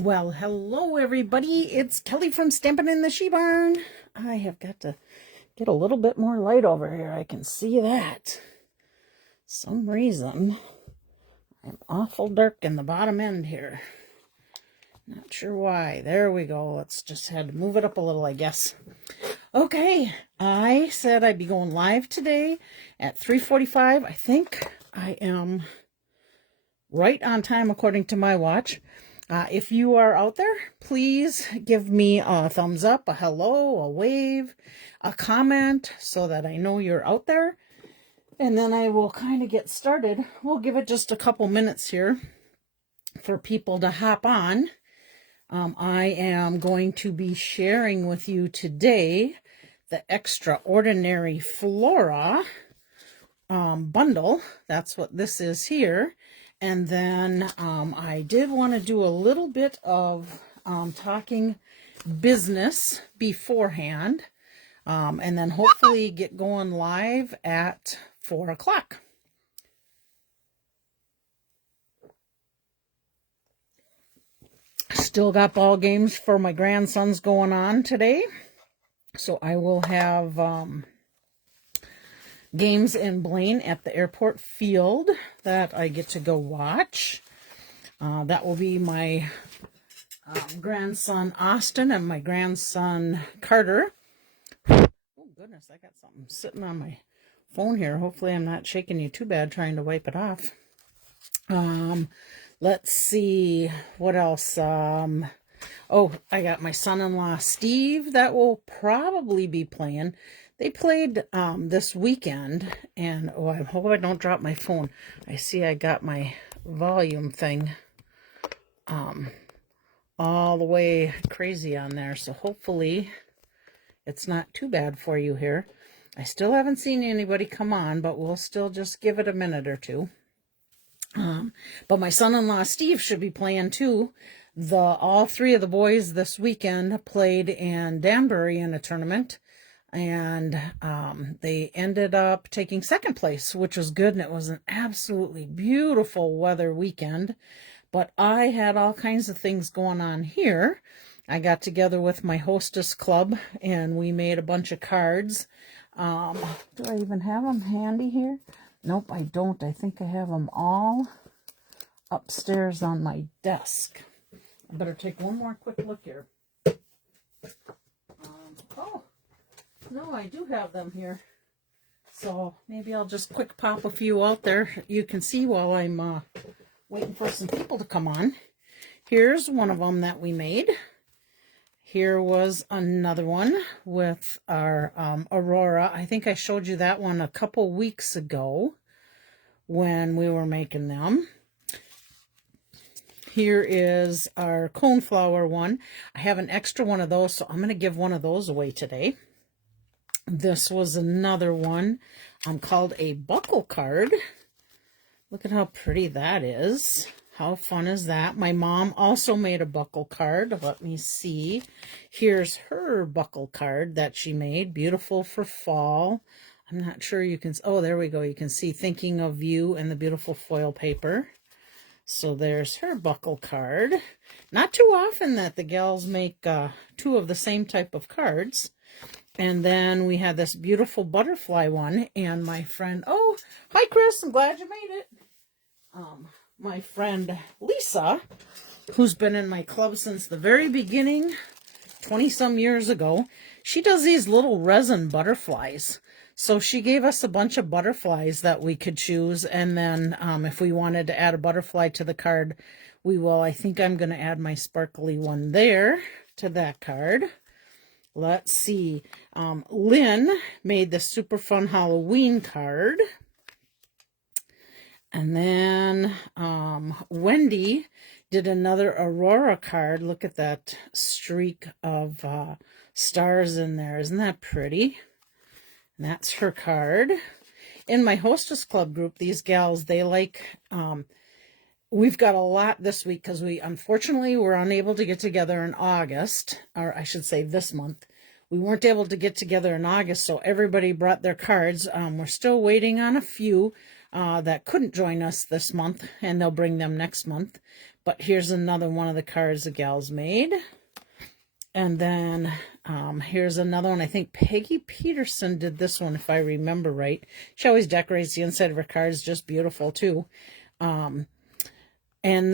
Well, hello everybody. It's Kelly from Stampin' in the She Barn. I have got to get a little bit more light over here. I can see that. Some reason I'm awful dark in the bottom end here. Not sure why. There we go. Let's just had to move it up a little, I guess. Okay, I said I'd be going live today at 3:45. I think I am right on time according to my watch. If you are out there, please give me a thumbs up, a hello, a wave, a comment so that I know you're out there. And then I will kind of get started. We'll give it just a couple minutes here for people to hop on. I am going to be sharing with you today the Extraordinary Flora bundle. That's what this is here. And then I did want to do a little bit of talking business beforehand, and then hopefully get going live at 4 o'clock. Still got ball games for my grandsons going on today, so I will have games in Blaine at the airport field that I get to go watch. That will be my grandson Austin and my grandson Carter. Oh goodness, I got something sitting on my phone here. Hopefully I'm not shaking you too bad trying to wipe it off. Let's see what else. Oh, I got my son-in-law Steve that will probably be playing. They played this weekend, and oh, I hope I don't drop my phone. I see I got my volume thing all the way crazy on there, so hopefully it's not too bad for you here. I still haven't seen anybody come on, but we'll still just give it a minute or two. But my son-in-law Steve should be playing too. All three of the boys this weekend played in Danbury in a tournament. And they ended up taking second place, which was good, and it was an absolutely beautiful weather weekend. But I had all kinds of things going on here. I got together with my hostess club, and we made a bunch of cards. Do I even have them handy here? Nope, I don't. I think I have them all upstairs on my desk. I better take one more quick look here. Oh. No, I do have them here. So maybe I'll just quick pop a few out there. You can see while I'm waiting for some people to come on. Here's one of them that we made. Here was another one with our Aurora. I think I showed you that one a couple weeks ago when we were making them. Here is our coneflower one. I have an extra one of those, so I'm going to give one of those away today. This was another one called a buckle card. Look at how pretty that is. How fun is that? My mom also made a buckle card. Let me see. Here's her buckle card that she made. Beautiful for fall. I'm not sure you can... Oh, there we go. You can see Thinking of You and the beautiful foil paper. So there's her buckle card. Not too often that the gals make two of the same type of cards. And then we had this beautiful butterfly one, and my friend, oh, hi Chris, I'm glad you made it. My friend Lisa, who's been in my club since the very beginning, 20-some years ago, she does these little resin butterflies. So she gave us a bunch of butterflies that we could choose, and then if we wanted to add a butterfly to the card, we will. I think I'm going to add my sparkly one there to that card. Let's see. Lynn made the super fun Halloween card. And then Wendy did another Aurora card. Look at that streak of stars in there. Isn't that pretty? And that's her card. In my hostess club group, these gals, they like... we've got a lot this week because we unfortunately were unable to get together in August, or I should say this month. We weren't able to get together in August, so everybody brought their cards. We're still waiting on a few. that couldn't join us this month, and they'll bring them next month. But here's another one of the cards the gals made. And then here's another one. I think Peggy Peterson did this one, if I remember right. She always decorates the inside of her cards just beautiful, too. And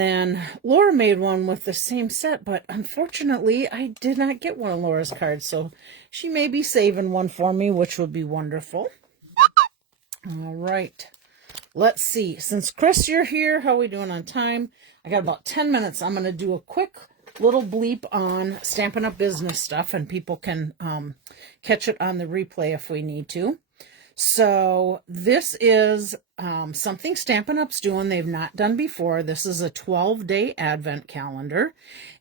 then Laura made one with the same set, but unfortunately, I did not get one of Laura's cards, so she may be saving one for me, which would be wonderful. All right. Let's see. Since, Chris, you're here, how are we doing on time? I got about 10 minutes. I'm going to do a quick little bleep on Stampin' Up! Business stuff, and people can catch it on the replay if we need to. So this is something Stampin' Up's doing they've not done before. This is a 12-day advent calendar.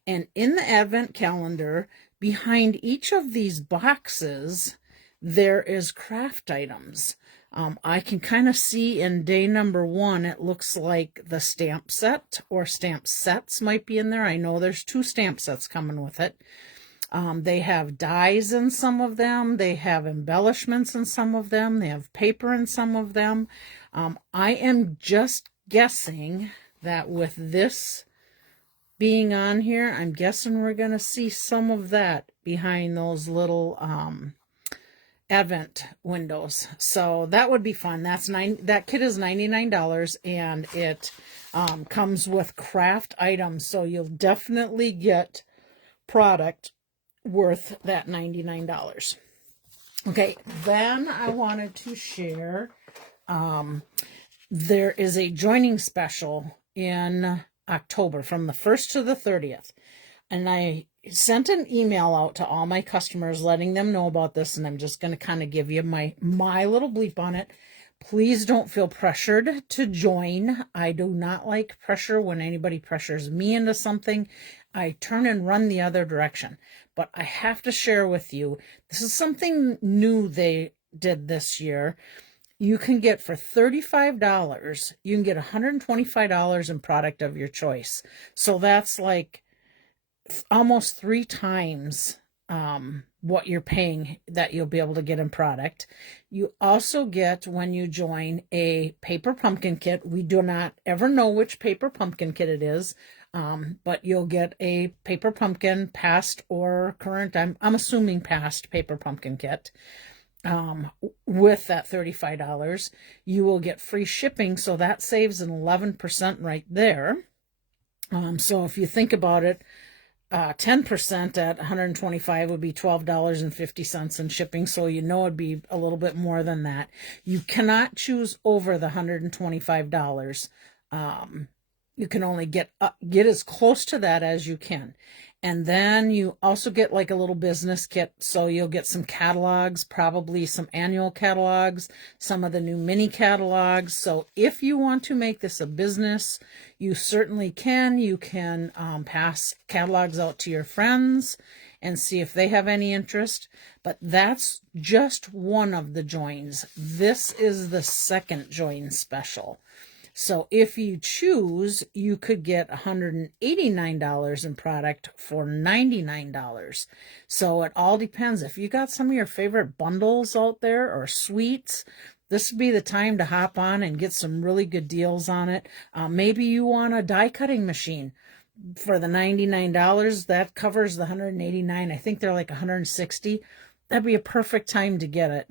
And in the advent calendar, behind each of these boxes, there is craft items. I can kind of see in day number 1, it looks like the stamp set or stamp sets might be in there. I know there's 2 stamp sets coming with it. They have dies in some of them. They have embellishments in some of them. They have paper in some of them. I am just guessing that with this being on here, I'm guessing we're going to see some of that behind those little advent windows. So that would be fun. That kit is $99, and it comes with craft items. So you'll definitely get product worth that $99. Okay, then I wanted to share, there is a joining special in October from the 1st to the 30th. And I sent an email out to all my customers letting them know about this, and I'm just going to kind of give you my little bleep on it. Please don't feel pressured to join. I do not like pressure. When anybody pressures me into something, I turn and run the other direction. But I have to share with you, this is something new they did this year. You can get for $35, you can get $125 in product of your choice. So that's like almost 3 times what you're paying that you'll be able to get in product. You also get, when you join, a paper pumpkin kit. We do not ever know which paper pumpkin kit it is, but you'll get a paper pumpkin, past or current, I'm assuming past paper pumpkin kit. With that $35, you will get free shipping, so that saves an 11% right there. So if you think about it, 10% at $125 would be $12.50 in shipping, so you know it'd be a little bit more than that. You cannot choose over the $125. You can only get as close to that as you can. And then you also get like a little business kit, so you'll get some catalogs, probably some annual catalogs, some of the new mini catalogs. So if you want to make this a business, you certainly can. You can pass catalogs out to your friends and see if they have any interest. But that's just one of the joins. This is the second join special. So if you choose, you could get $189 in product for $99. So it all depends. If you got some of your favorite bundles out there or suites, this would be the time to hop on and get some really good deals on it. Maybe you want a die cutting machine for the $99. That covers the $189. I think they're like $160. That'd be a perfect time to get it.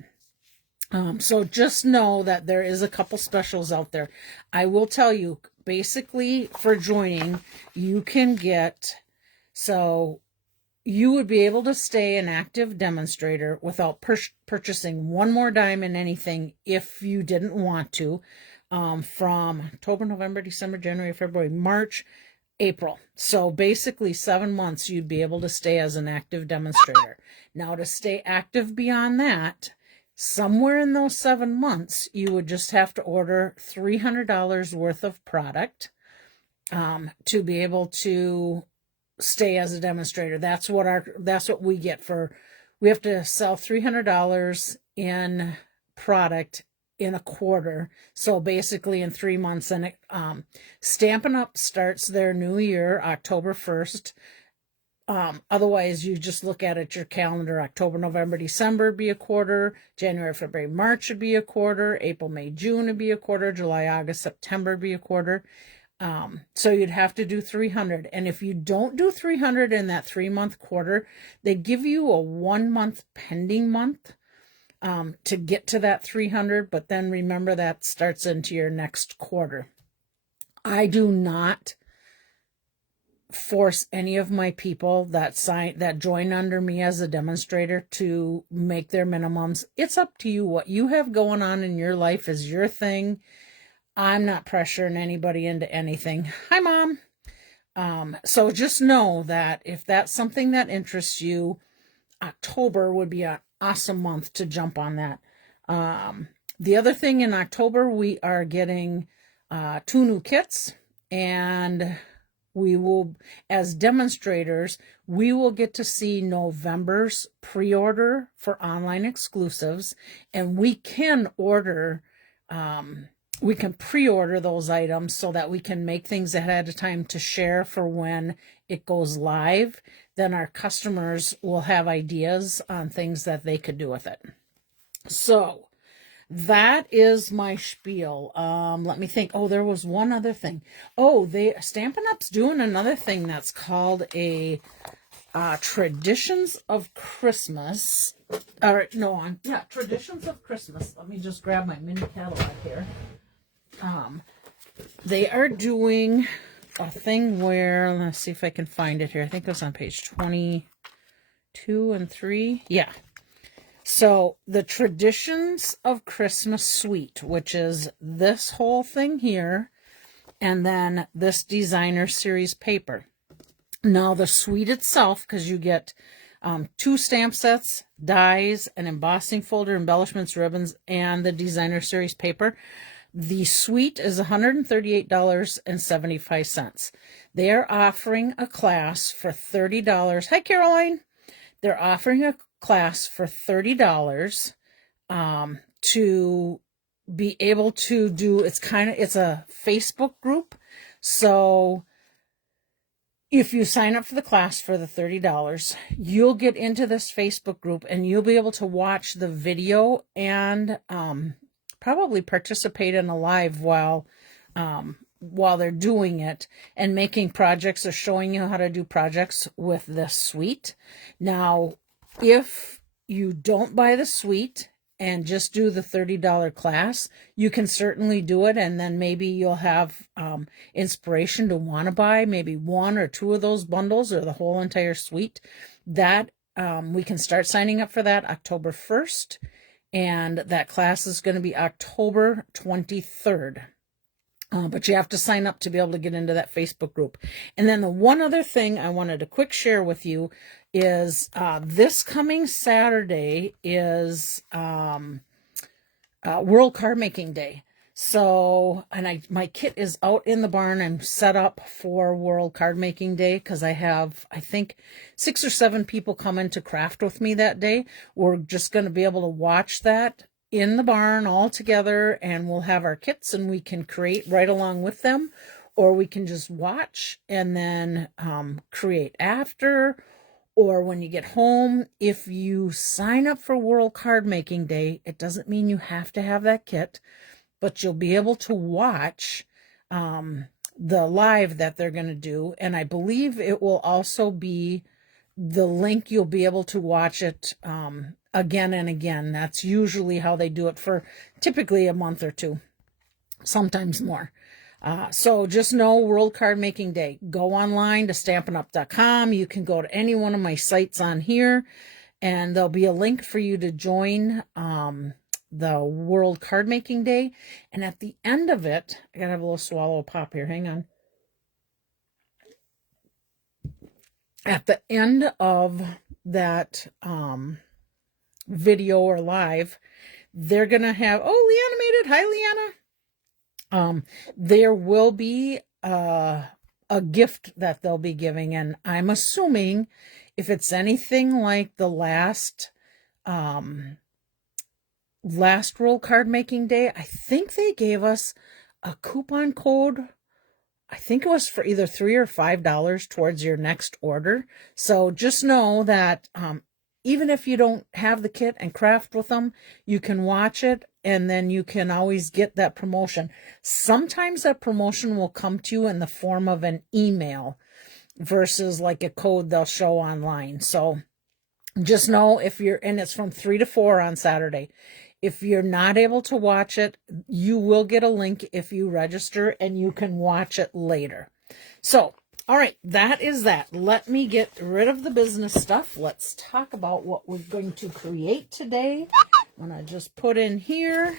So just know that there is a couple specials out there. I will tell you, basically, for joining, you can get, so you would be able to stay an active demonstrator without purchasing one more dime in anything if you didn't want to, from October, November, December, January, February, March, April. So basically 7 months you'd be able to stay as an active demonstrator. Now, to stay active beyond that, somewhere in those 7 months, you would just have to order $300 worth of product to be able to stay as a demonstrator. That's what we get for. We have to sell $300 in product in a quarter. So basically in 3 months. And Stampin' Up starts their new year October 1st. Otherwise, you just look at your calendar. October, November, December would be a quarter. January, February, March would be a quarter. April, May, June would be a quarter. July, August, September would be a quarter. So you'd have to do 300. And if you don't do 300 in that 3-month quarter, they give you a 1-month pending month to get to that 300. But then remember that starts into your next quarter. I do not force any of my people that join under me as a demonstrator to make their minimums. It's up to you. What you have going on in your life is your thing. I'm not pressuring anybody into anything. Hi, Mom. So just know that if that's something that interests you, October would be an awesome month to jump on that. The other thing, in October, we are getting 2 new kits, and we will, as demonstrators, we will get to see November's pre-order for online exclusives, and we can order, we can pre-order those items so that we can make things ahead of time to share for when it goes live. Then our customers will have ideas on things that they could do with it. So that is my spiel. Let me think. Oh, there was one other thing. Oh, Stampin' Up's doing another thing that's called a Traditions of Christmas. Traditions of Christmas. Let me just grab my mini catalog here. They are doing a thing where, let's see if I can find it here. I think it was on page 22 and 3. Yeah. So the Traditions of Christmas suite, which is this whole thing here, and then this designer series paper. Now the suite itself, because you get 2 stamp sets, dies, an embossing folder, embellishments, ribbons, and the designer series paper. The suite is $138.75. They are offering a class for $30. Hi, Caroline. They're offering a class for $30 to be able to do, it's a Facebook group. So if you sign up for the class for the $30, you'll get into this Facebook group and you'll be able to watch the video and probably participate in a live while they're doing it and making projects or showing you how to do projects with this suite. Now, if you don't buy the suite and just do the $30 class, you can certainly do it, and then maybe you'll have inspiration to want to buy maybe 1 or 2 of those bundles or the whole entire suite. That we can start signing up for that October 1st, and that class is going to be October 23rd. But you have to sign up to be able to get into that Facebook group. And then the one other thing I wanted to quick share with you is this coming Saturday is World Card Making Day. So, and my kit is out in the barn. I'm set up for World Card Making Day because I have, I think, 6 or 7 people coming to craft with me that day. We're just going to be able to watch that in the barn all together, and we'll have our kits and we can create right along with them, or we can just watch and then create after, or when you get home. If you sign up for World Card Making Day, it doesn't mean you have to have that kit, but you'll be able to watch the live that they're going to do, and I believe it will also be the link. You'll be able to watch it again and again. That's usually how they do it for typically a month or 2, sometimes more. So just know World Card Making Day. Go online to stampinup.com. You can go to any one of my sites on here, and there'll be a link for you to join the World Card Making Day. And at the end of it, I gotta have a little swallow of pop here. Hang on. At the end of that video or live, they're gonna have, oh, Leanna made it. Hi, Leanna. There will be a gift that they'll be giving, and I'm assuming if it's anything like the last World Card Making Day, I think they gave us a coupon code I think it was for either $3 or $5 towards your next order. So just know that even if you don't have the kit and craft with them, you can watch it and then you can always get that promotion. Sometimes that promotion will come to you in the form of an email versus like a code they'll show online. So just know if you're, and it's from 3 to 4 on Saturday. If you're not able to watch it, you will get a link if you register and you can watch it later. So, all right, that is that. Let me get rid of the business stuff. Let's talk about what we're going to create today. I'm going to just put in here.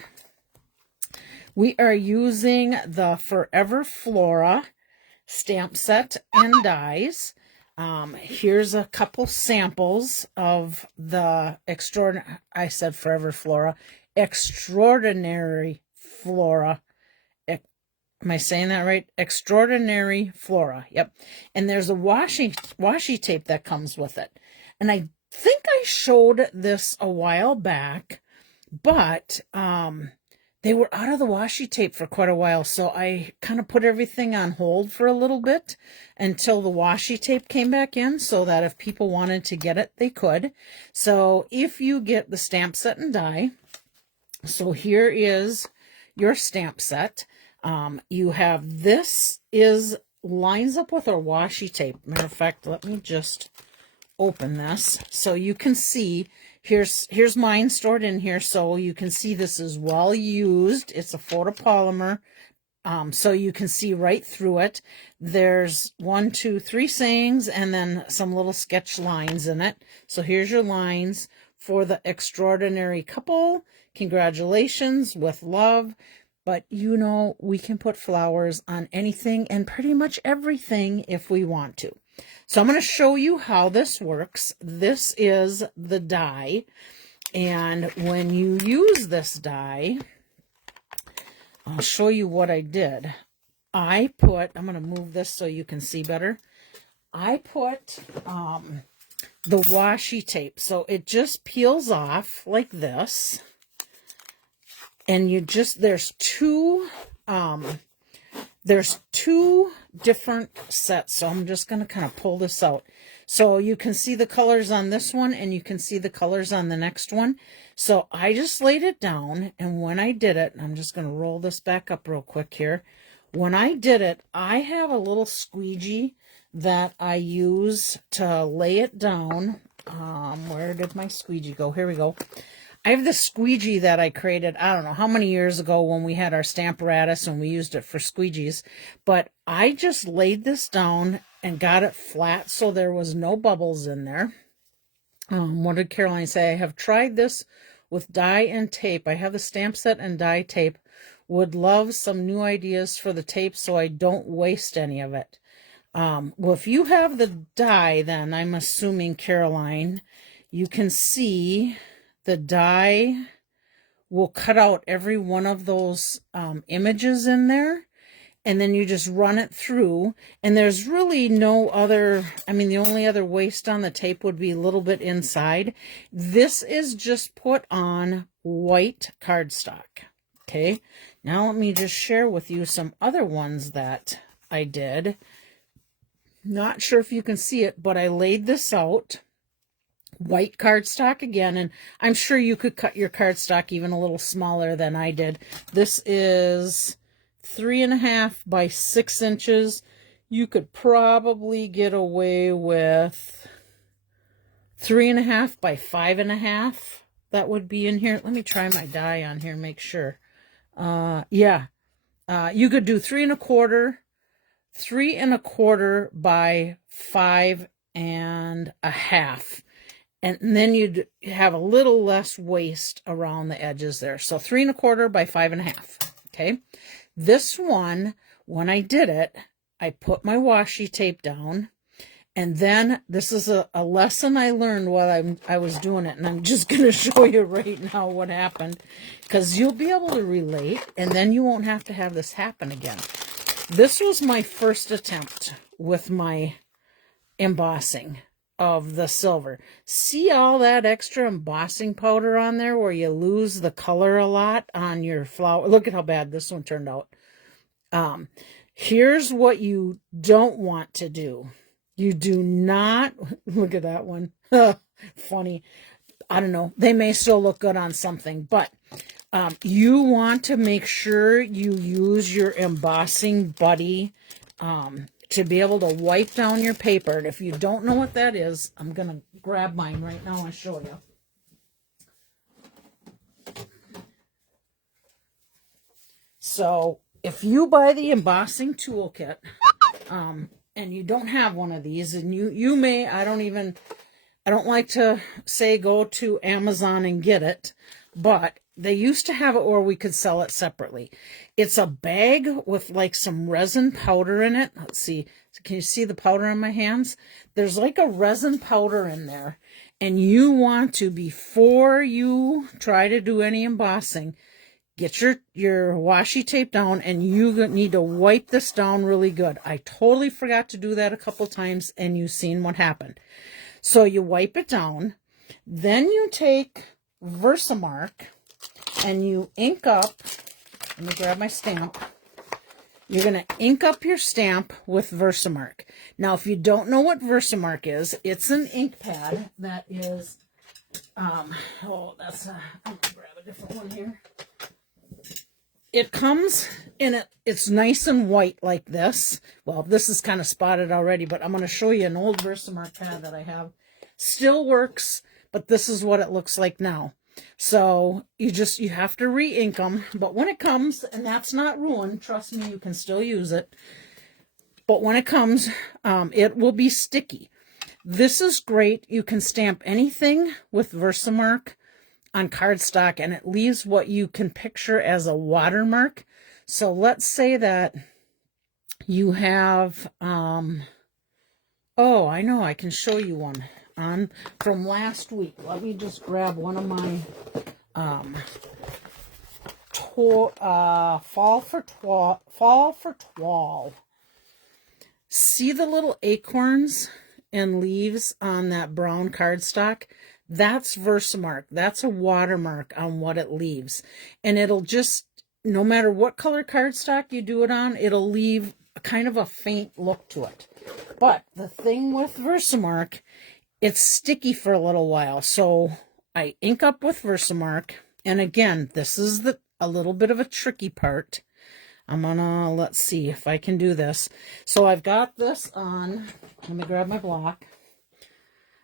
We are using the Forever Flora stamp set and dies. Here's a couple samples of the Forever Flora, Extraordinary Flora. Am I saying that right? Extraordinary Flora. Yep. And there's a washi tape that comes with it. And I think I showed this a while back, but they were out of the washi tape for quite a while, so I kind of put everything on hold for a little bit until the washi tape came back in, so that if people wanted to get it, they could. So if you get the stamp set and die, so here is your stamp set. You have, this lines up with our washi tape. Matter of fact, let me just open this so you can see. Here's mine stored in here, so you can see this is well used. It's a photopolymer, so you can see right through it. There's 1, 2, 3 sayings and then some little sketch lines in it. So here's your lines for the extraordinary couple. Congratulations, with love. But you know, we can put flowers on anything and pretty much everything if we want to. So I'm going to show you how this works. This is the die. And when you use this die, I'll show you what I did. I'm going to move this so you can see better. I put the washi tape. So it just peels off like this. And there's two different sets. So I'm just going to kind of pull this out. So you can see the colors on this one and you can see the colors on the next one. So I just laid it down, and when I did it, I'm just going to roll this back up real quick here. When I did it, I have a little squeegee that I use to lay it down. Where did my squeegee go? Here we go. I have this squeegee that I created, I don't know how many years ago when we had our Stamparatus and we used it for squeegees. But I just laid this down and got it flat so there was no bubbles in there. What did Caroline say? I have tried this with die and tape. I have the stamp set and die tape. Would love some new ideas for the tape so I don't waste any of it. Well, if you have the die, then I'm assuming, Caroline, you can see the die will cut out every one of those images in there, and then you just run it through, and there's really no other, the only other waste on the tape would be a little bit inside. This is just put on white cardstock. Okay, now let me just share with you some other ones that I did. Not sure if you can see it, but I laid this out. White cardstock again, and I'm sure you could cut your cardstock even a little smaller than I did. This is 3.5 by 6 inches. You could probably get away with 3.5 by 5.5. That would be in here. Let me try my die on here and make sure. You could do 3.25 by 5.5. And then you'd have a little less waste around the edges there. So 3.25 by 5.5. Okay. This one, when I did it, I put my washi tape down. And then this is a lesson I learned while I was doing it. And I'm just going to show you right now what happened, because you'll be able to relate, and then you won't have to have this happen again. This was my first attempt with my embossing of the silver. See all that extra embossing powder on there where you lose the color a lot on your flower? Look at how bad this one turned out. Here's what you don't want to do. You do not, look at that one. Funny. I don't know. They may still look good on something, but you want to make sure you use your embossing buddy to be able to wipe down your paper. And if you don't know what that is, I'm going to grab mine right now and show you. So if you buy the embossing toolkit, and you don't have one of these, and you may, I don't like to say go to Amazon and get it, but they used to have it where we could sell it separately. It's a bag with like some resin powder in it. Let's see. Can you see the powder on my hands? There's like a resin powder in there. And you want to, before you try to do any embossing, get your washi tape down, and you need to wipe this down really good. I totally forgot to do that a couple times, and you've seen what happened. So you wipe it down. Then you take Versamark and you ink up. Let me grab my stamp. You're going to ink up your stamp with Versamark. Now, if you don't know what Versamark is, it's an ink pad that is, I'm going to grab a different one here. It comes in it's nice and white like this. Well, this is kind of spotted already, but I'm going to show you an old Versamark pad that I have. Still works, but this is what it looks like now. So you have to re-ink them, but when it comes, and that's not ruined, trust me, you can still use it. But when it comes, it will be sticky. This is great. You can stamp anything with Versamark on cardstock, and it leaves what you can picture as a watermark. So let's say that you have, oh, I know, I can show you one from last week. Let me just grab one of my fall for twall. See the little acorns and leaves on that brown cardstock? That's Versamark. That's a watermark on what it leaves. And it'll just, no matter what color cardstock you do it on, it'll leave a kind of a faint look to it. But the thing with Versamark, it's sticky for a little while. So I ink up with Versamark. And again, this is a little bit of a tricky part. I'm gonna, let's see if I can do this. So I've got this on, let me grab my block.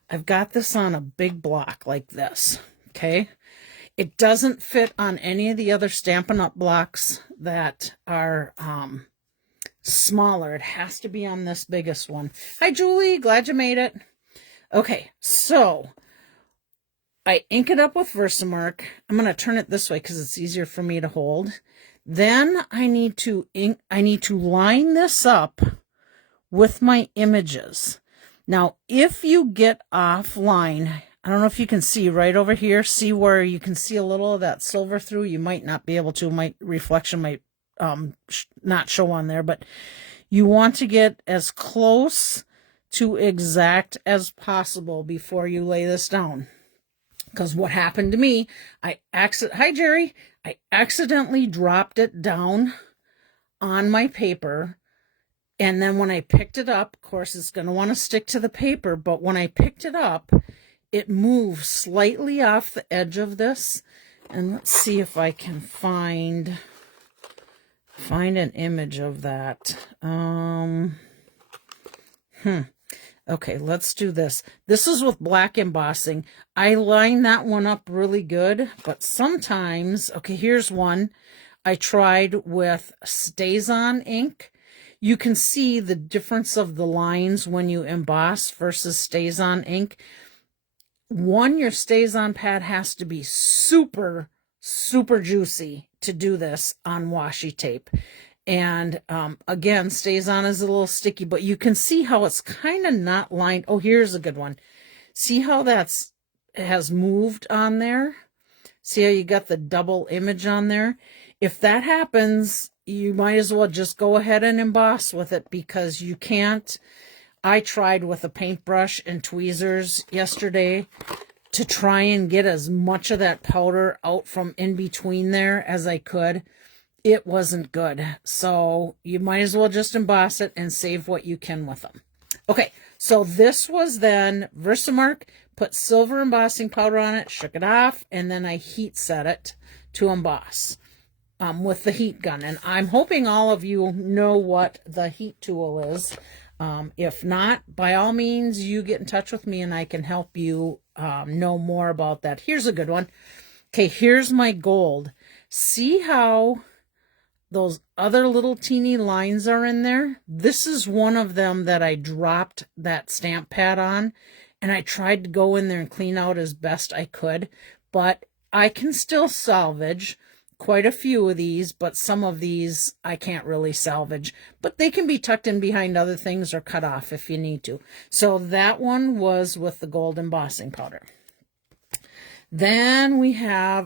I've got this on a big block like this, okay? It doesn't fit on any of the other Stampin' Up! Blocks that are smaller. It has to be on this biggest one. Hi, Julie. Glad you made it. Okay, so I ink it up with Versamark. I'm going to turn it this way because it's easier for me to hold. Then I need to line this up with my images. Now, if you get offline, I don't know if you can see right over here, see where you can see a little of that silver through. You might not be able to, my reflection might not show on there, but you want to get as close to exact as possible before you lay this down. Because what happened to me, hi Jerry, I accidentally dropped it down on my paper. And then when I picked it up, of course, it's going to want to stick to the paper. But when I picked it up, it moved slightly off the edge of this. And let's see if I can find an image of that. Okay, let's do this. This is with black embossing. I line that one up really good. But sometimes, okay, here's one I tried with StazOn ink. You can see the difference of the lines when you emboss versus StazOn ink. One, your StazOn pad has to be super, super juicy to do this on washi tape. And again, StazOn is a little sticky, but you can see how it's kind of not lined. Oh, here's a good one. See how it has moved on there? See how you got the double image on there? If that happens, you might as well just go ahead and emboss with it, because you can't. I tried with a paintbrush and tweezers yesterday to try and get as much of that powder out from in between there as I could. it wasn't good. So you might as well just emboss it and save what you can with them. Okay, so this was then Versamark, put silver embossing powder on it, shook it off, and then I heat set it to emboss with the heat gun. And I'm hoping all of you know what the heat tool is. If not, by all means, you get in touch with me and I can help you know more about that. Here's a good one. Okay, here's my gold. See how those other little teeny lines are in there? This is one of them that I dropped that stamp pad on, and I tried to go in there and clean out as best I could, but I can still salvage quite a few of these, but some of these I can't really salvage, but they can be tucked in behind other things or cut off if you need to. So that one was with the gold embossing powder. Then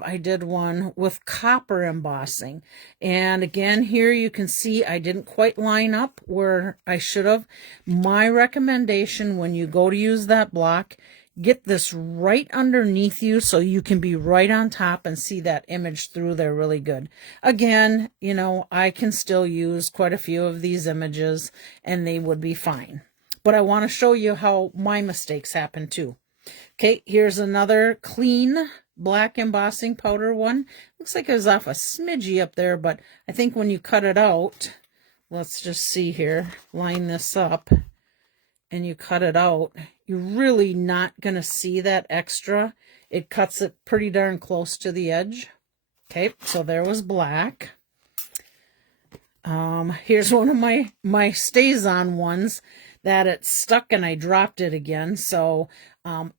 I did one with copper embossing. And again, here you can see I didn't quite line up where I should have. My recommendation when you go to use that block, get this right underneath you so you can be right on top and see that image through there really good. Again, you know, I can still use quite a few of these images and they would be fine. But I want to show you how my mistakes happen too. Okay, here's another clean black embossing powder one. Looks like it was off a smidgy up there, but I think when you cut it out, let's just see here, line this up, and you cut it out, you're really not going to see that extra. It cuts it pretty darn close to the edge. Okay, so there was black. Here's one of my stays-on ones that it stuck and I dropped it again. So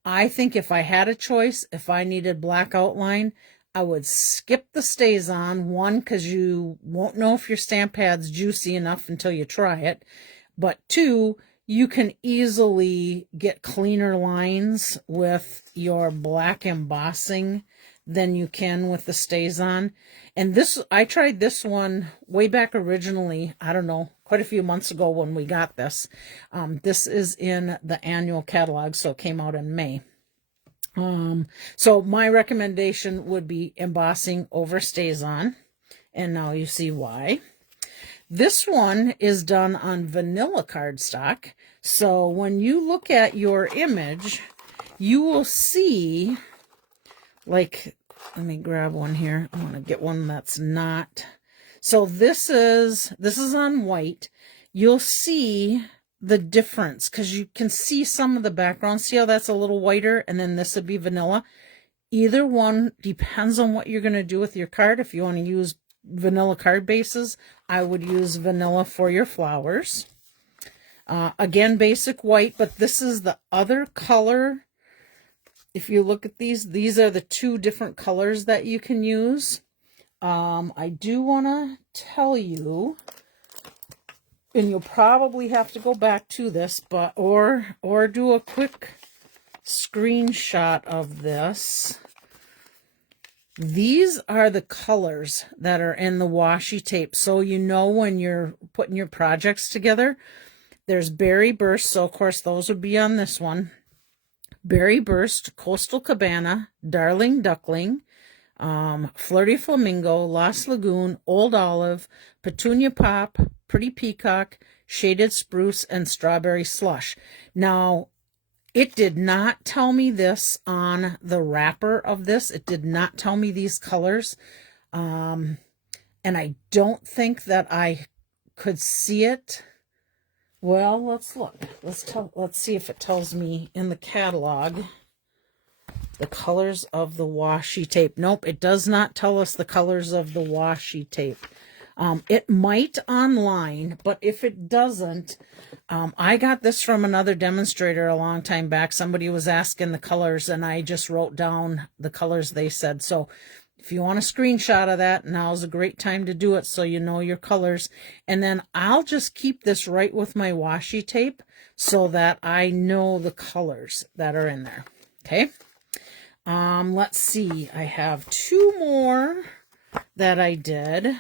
I think if I had a choice, if I needed black outline, I would skip the stays-on. One, because you won't know if your stamp pad's juicy enough until you try it. But two, you can easily get cleaner lines with your black embossing than you can with the stays-on. And this, I tried this one way back originally, I don't know, quite a few months ago when we got this. This is in the annual catalog, so it came out in May. So my recommendation would be embossing over stays-on, and now you see why. This one is done on vanilla cardstock, so when you look at your image, you will see, like, let me grab one here. I want to get one that's not. So this is on white. You'll see the difference because you can see some of the background. See how that's a little whiter, and then this would be vanilla. Either one depends on what you're going to do with your card. If you want to use vanilla card bases, I would use vanilla for your flowers. Again, basic white, but this is the other color. If you look at these are the two different colors that you can use. I do want to tell you, and you'll probably have to go back to this, but or do a quick screenshot of this. These are the colors that are in the washi tape, so you know when you're putting your projects together. There's Berry Burst, so of course those would be on this one. Berry Burst, Coastal Cabana, Darling Duckling, Flirty Flamingo, Lost Lagoon, Old Olive, Petunia Pop, Pretty Peacock, Shaded Spruce, and Strawberry Slush. Now, it did not tell me this on the wrapper of this. It did not tell me these colors. And I don't think that I could see it. Well, let's look. Let's see if it tells me in the catalog the colors of the washi tape. Nope, it does not tell us the colors of the washi tape. It might online, but if it doesn't, I got this from another demonstrator a long time back. Somebody was asking the colors, and I just wrote down the colors they said. So if you want a screenshot of that, now's a great time to do it so you know your colors. And then I'll just keep this right with my washi tape so that I know the colors that are in there. Okay. Let's see. I have two more that I did.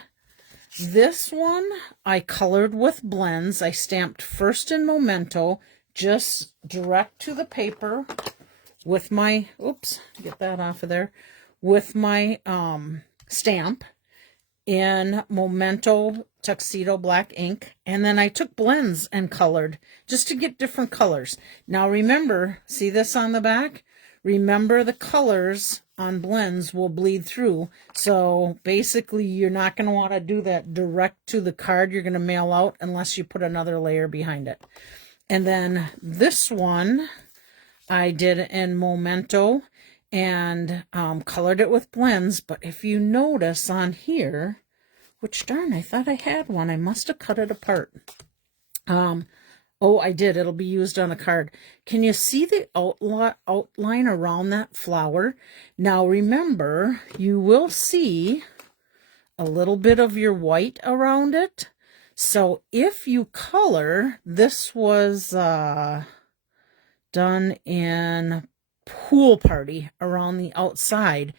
This one I colored with blends. I stamped first in Memento, just direct to the paper with my, oops, get that off of there, with my stamp. in Memento Tuxedo Black ink. And then I took blends and colored just to get different colors. Now remember, see this on the back? Remember, the colors on blends will bleed through. So basically, you're not going to want to do that direct to the card you're going to mail out unless you put another layer behind it. And then this one I did in Memento and colored it with blends. But if you notice on here, which darn, I thought I had one. I must have cut it apart. Oh, I did. It'll be used on a card. Can you see the outline around that flower? Now remember, you will see a little bit of your white around it. So if you color, this was done in Pool Party around the outside.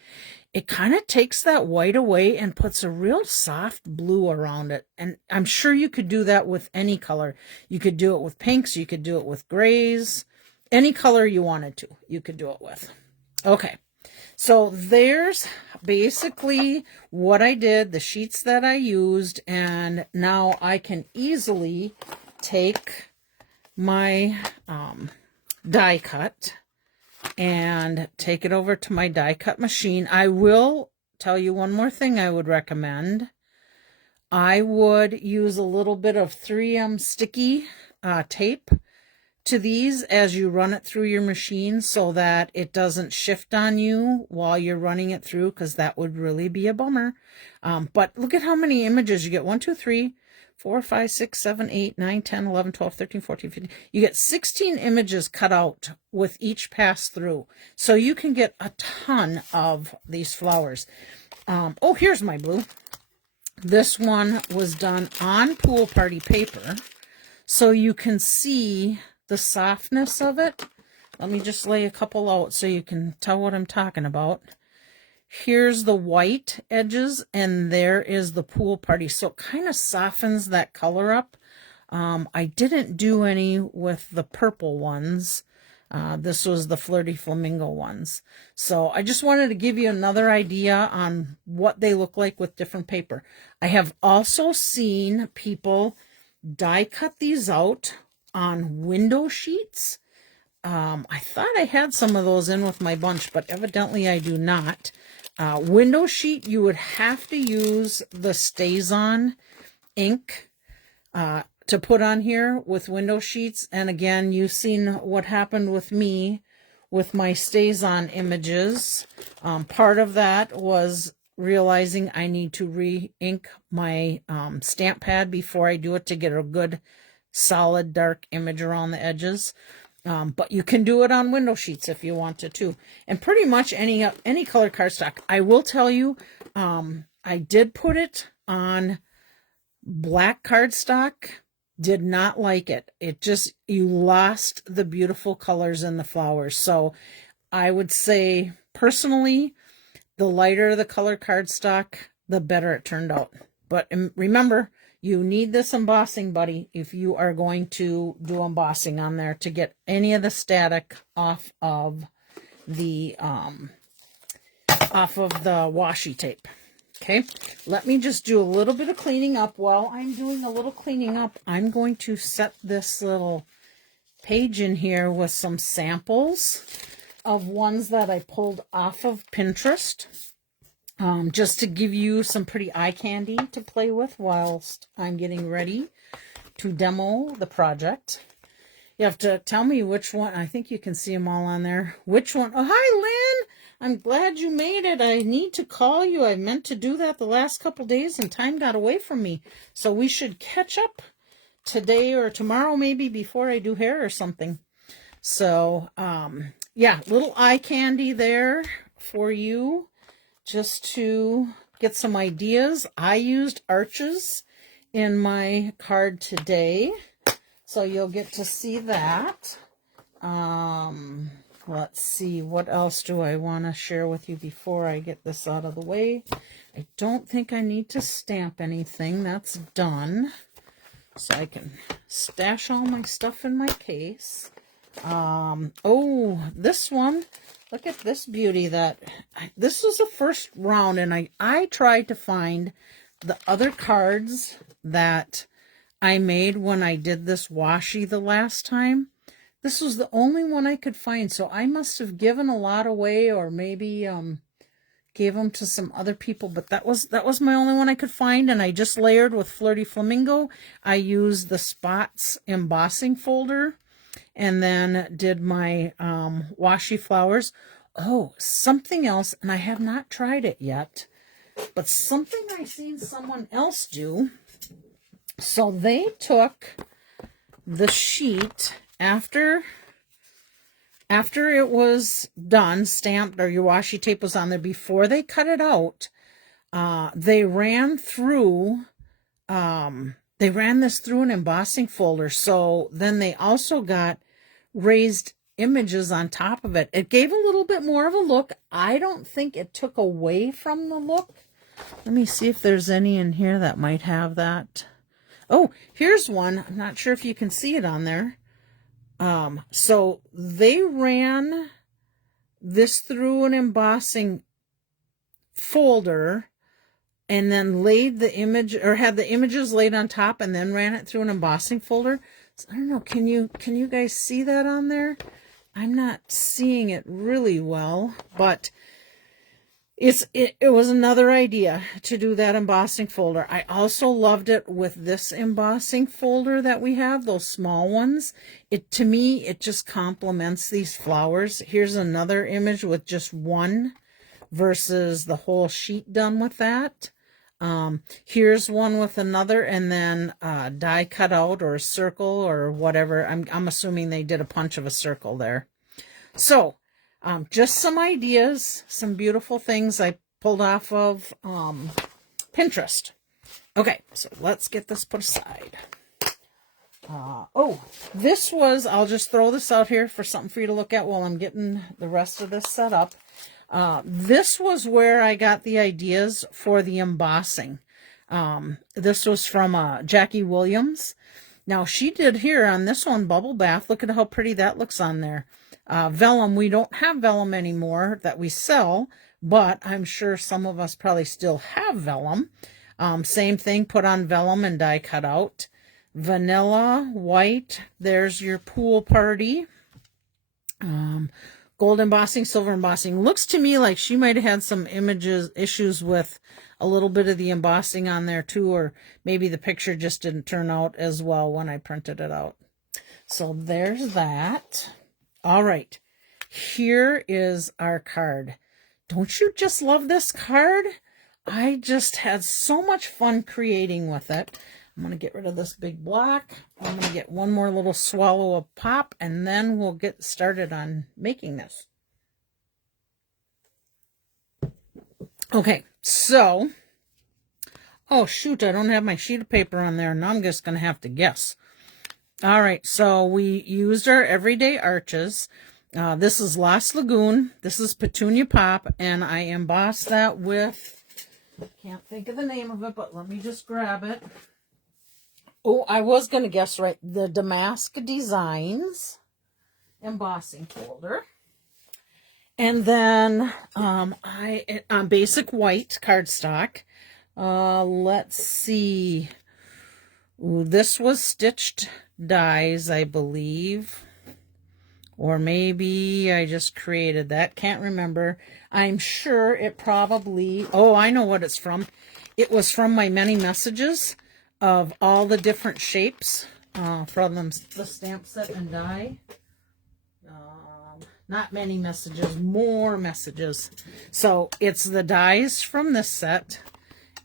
It kind of takes that white away and puts a real soft blue around it. And I'm sure you could do that with any color. You could do it with pinks. You could do it with grays. Any color you wanted to, you could do it with. Okay, so there's basically what I did, the sheets that I used. And now I can easily take my die cut and take it over to my die cut machine. I will tell you one more thing I would recommend. I would use a little bit of 3M sticky tape to these as you run it through your machine so that it doesn't shift on you while you're running it through, because that would really be a bummer. But look at how many images you get. 1, 2, 3, 4, 5, 6, 7, 8, 9, 10, 11, 12, 13, 14, 15. You get 16 images cut out with each pass through. So you can get a ton of these flowers. Oh, here's my blue. This one was done on Pool Party paper. So you can see the softness of it. Let me just lay a couple out so you can tell what I'm talking about. Here's the white edges, and there is the Pool Party. So it kind of softens that color up. I didn't do any with the purple ones. This was the Flirty Flamingo ones. So I just wanted to give you another idea on what they look like with different paper. I have also seen people die cut these out on window sheets. I thought I had some of those in with my bunch, but evidently I do not. Window sheet, you would have to use the Stays-On ink to put on here with window sheets. And again, you've seen what happened with me with my Stays-On images. Part of that was realizing I need to re-ink my stamp pad before I do it to get a good solid dark image around the edges. But you can do it on window sheets if you wanted to. And pretty much any color cardstock. I will tell you, I did put it on black cardstock. Did not like it. It just, you lost the beautiful colors in the flowers. So I would say, personally, the lighter the color cardstock, the better it turned out. But remember, you need this embossing buddy if you are going to do embossing on there to get any of the static off of the washi tape. Okay, let me just do a little bit of cleaning up. While I'm doing a little cleaning up, I'm going to set this little page in here with some samples of ones that I pulled off of Pinterest. Just to give you some pretty eye candy to play with whilst I'm getting ready to demo the project. You have to tell me which one. I think you can see them all on there. Which one? Oh, hi, Lynn. I'm glad you made it. I need to call you. I meant to do that the last couple days and time got away from me. So we should catch up today or tomorrow maybe before I do hair or something. So, yeah, little eye candy there for you. Just to get some ideas. I used arches in my card today, so you'll get to see that. Let's see, what else do I want to share with you before I get this out of the way? I don't think I need to stamp anything. That's done. So I can stash all my stuff in my case. Oh, this one. Look at this beauty. This was the first round, and I tried to find the other cards that I made when I did this washi the last time. This was the only one I could find, so I must have given a lot away, or maybe gave them to some other people, but that was my only one I could find, and I just layered with Flirty Flamingo. I used the Spots embossing folder, and then did my washi flowers. Oh, something else, and I have not tried it yet, but something I seen someone else do. So they took the sheet after it was done, stamped, or your washi tape was on there, before they cut it out, they ran this through an embossing folder. So then they also got raised images on top of it. It gave a little bit more of a look. I don't think it took away from the look. Let me see if there's any in here that might have that. Oh, here's one. I'm not sure if you can see it on there. So they ran this through an embossing folder and then laid the image, or had the images laid on top, and then ran it through an embossing folder. So, I don't know, can you guys see that on there? I'm not seeing it really well, but it was another idea to do that embossing folder. I also loved it with this embossing folder that we have, those small ones. To me, it just complements these flowers. Here's another image with just one versus the whole sheet done with that. Here's one with another, and then die cut out, or a circle, or whatever. I'm assuming they did a punch of a circle there. So just some ideas, some beautiful things I pulled off of Pinterest. Okay, so let's get this put aside. Oh, this was, I'll just throw this out here for something for you to look at while I'm getting the rest of this set up. This was where I got the ideas for the embossing. This was from Jackie Williams. Now, she did here on this one, Bubble Bath. Look at how pretty that looks on there. Vellum, we don't have vellum anymore that we sell, but I'm sure some of us probably still have vellum. Same thing, put on vellum and die cut out. Vanilla, white, there's your pool party. Gold embossing, silver embossing. Looks to me like she might have had some issues with a little bit of the embossing on there too, or maybe the picture just didn't turn out as well when I printed it out. So there's that. All right, here is our card. Don't you just love this card? I just had so much fun creating with it. I'm going to get rid of this big block. I'm going to get one more little swallow of pop, and then we'll get started on making this. Okay, so, oh shoot, I don't have my sheet of paper on there. Now I'm just going to have to guess. All right, so we used our everyday arches. This is Lost Lagoon. This is Petunia Pop, and I embossed that with, can't think of the name of it, but let me just grab it. Oh, I was going to guess right. The Damask Designs embossing folder. And then on basic white cardstock. Let's see. Ooh, this was Stitched Dies, I believe. Or maybe I just created that. Can't remember. I'm sure it probably... Oh, I know what it's from. It was from my many messages of all the different shapes from the stamp set and die. Not many messages, more messages. So it's the dies from this set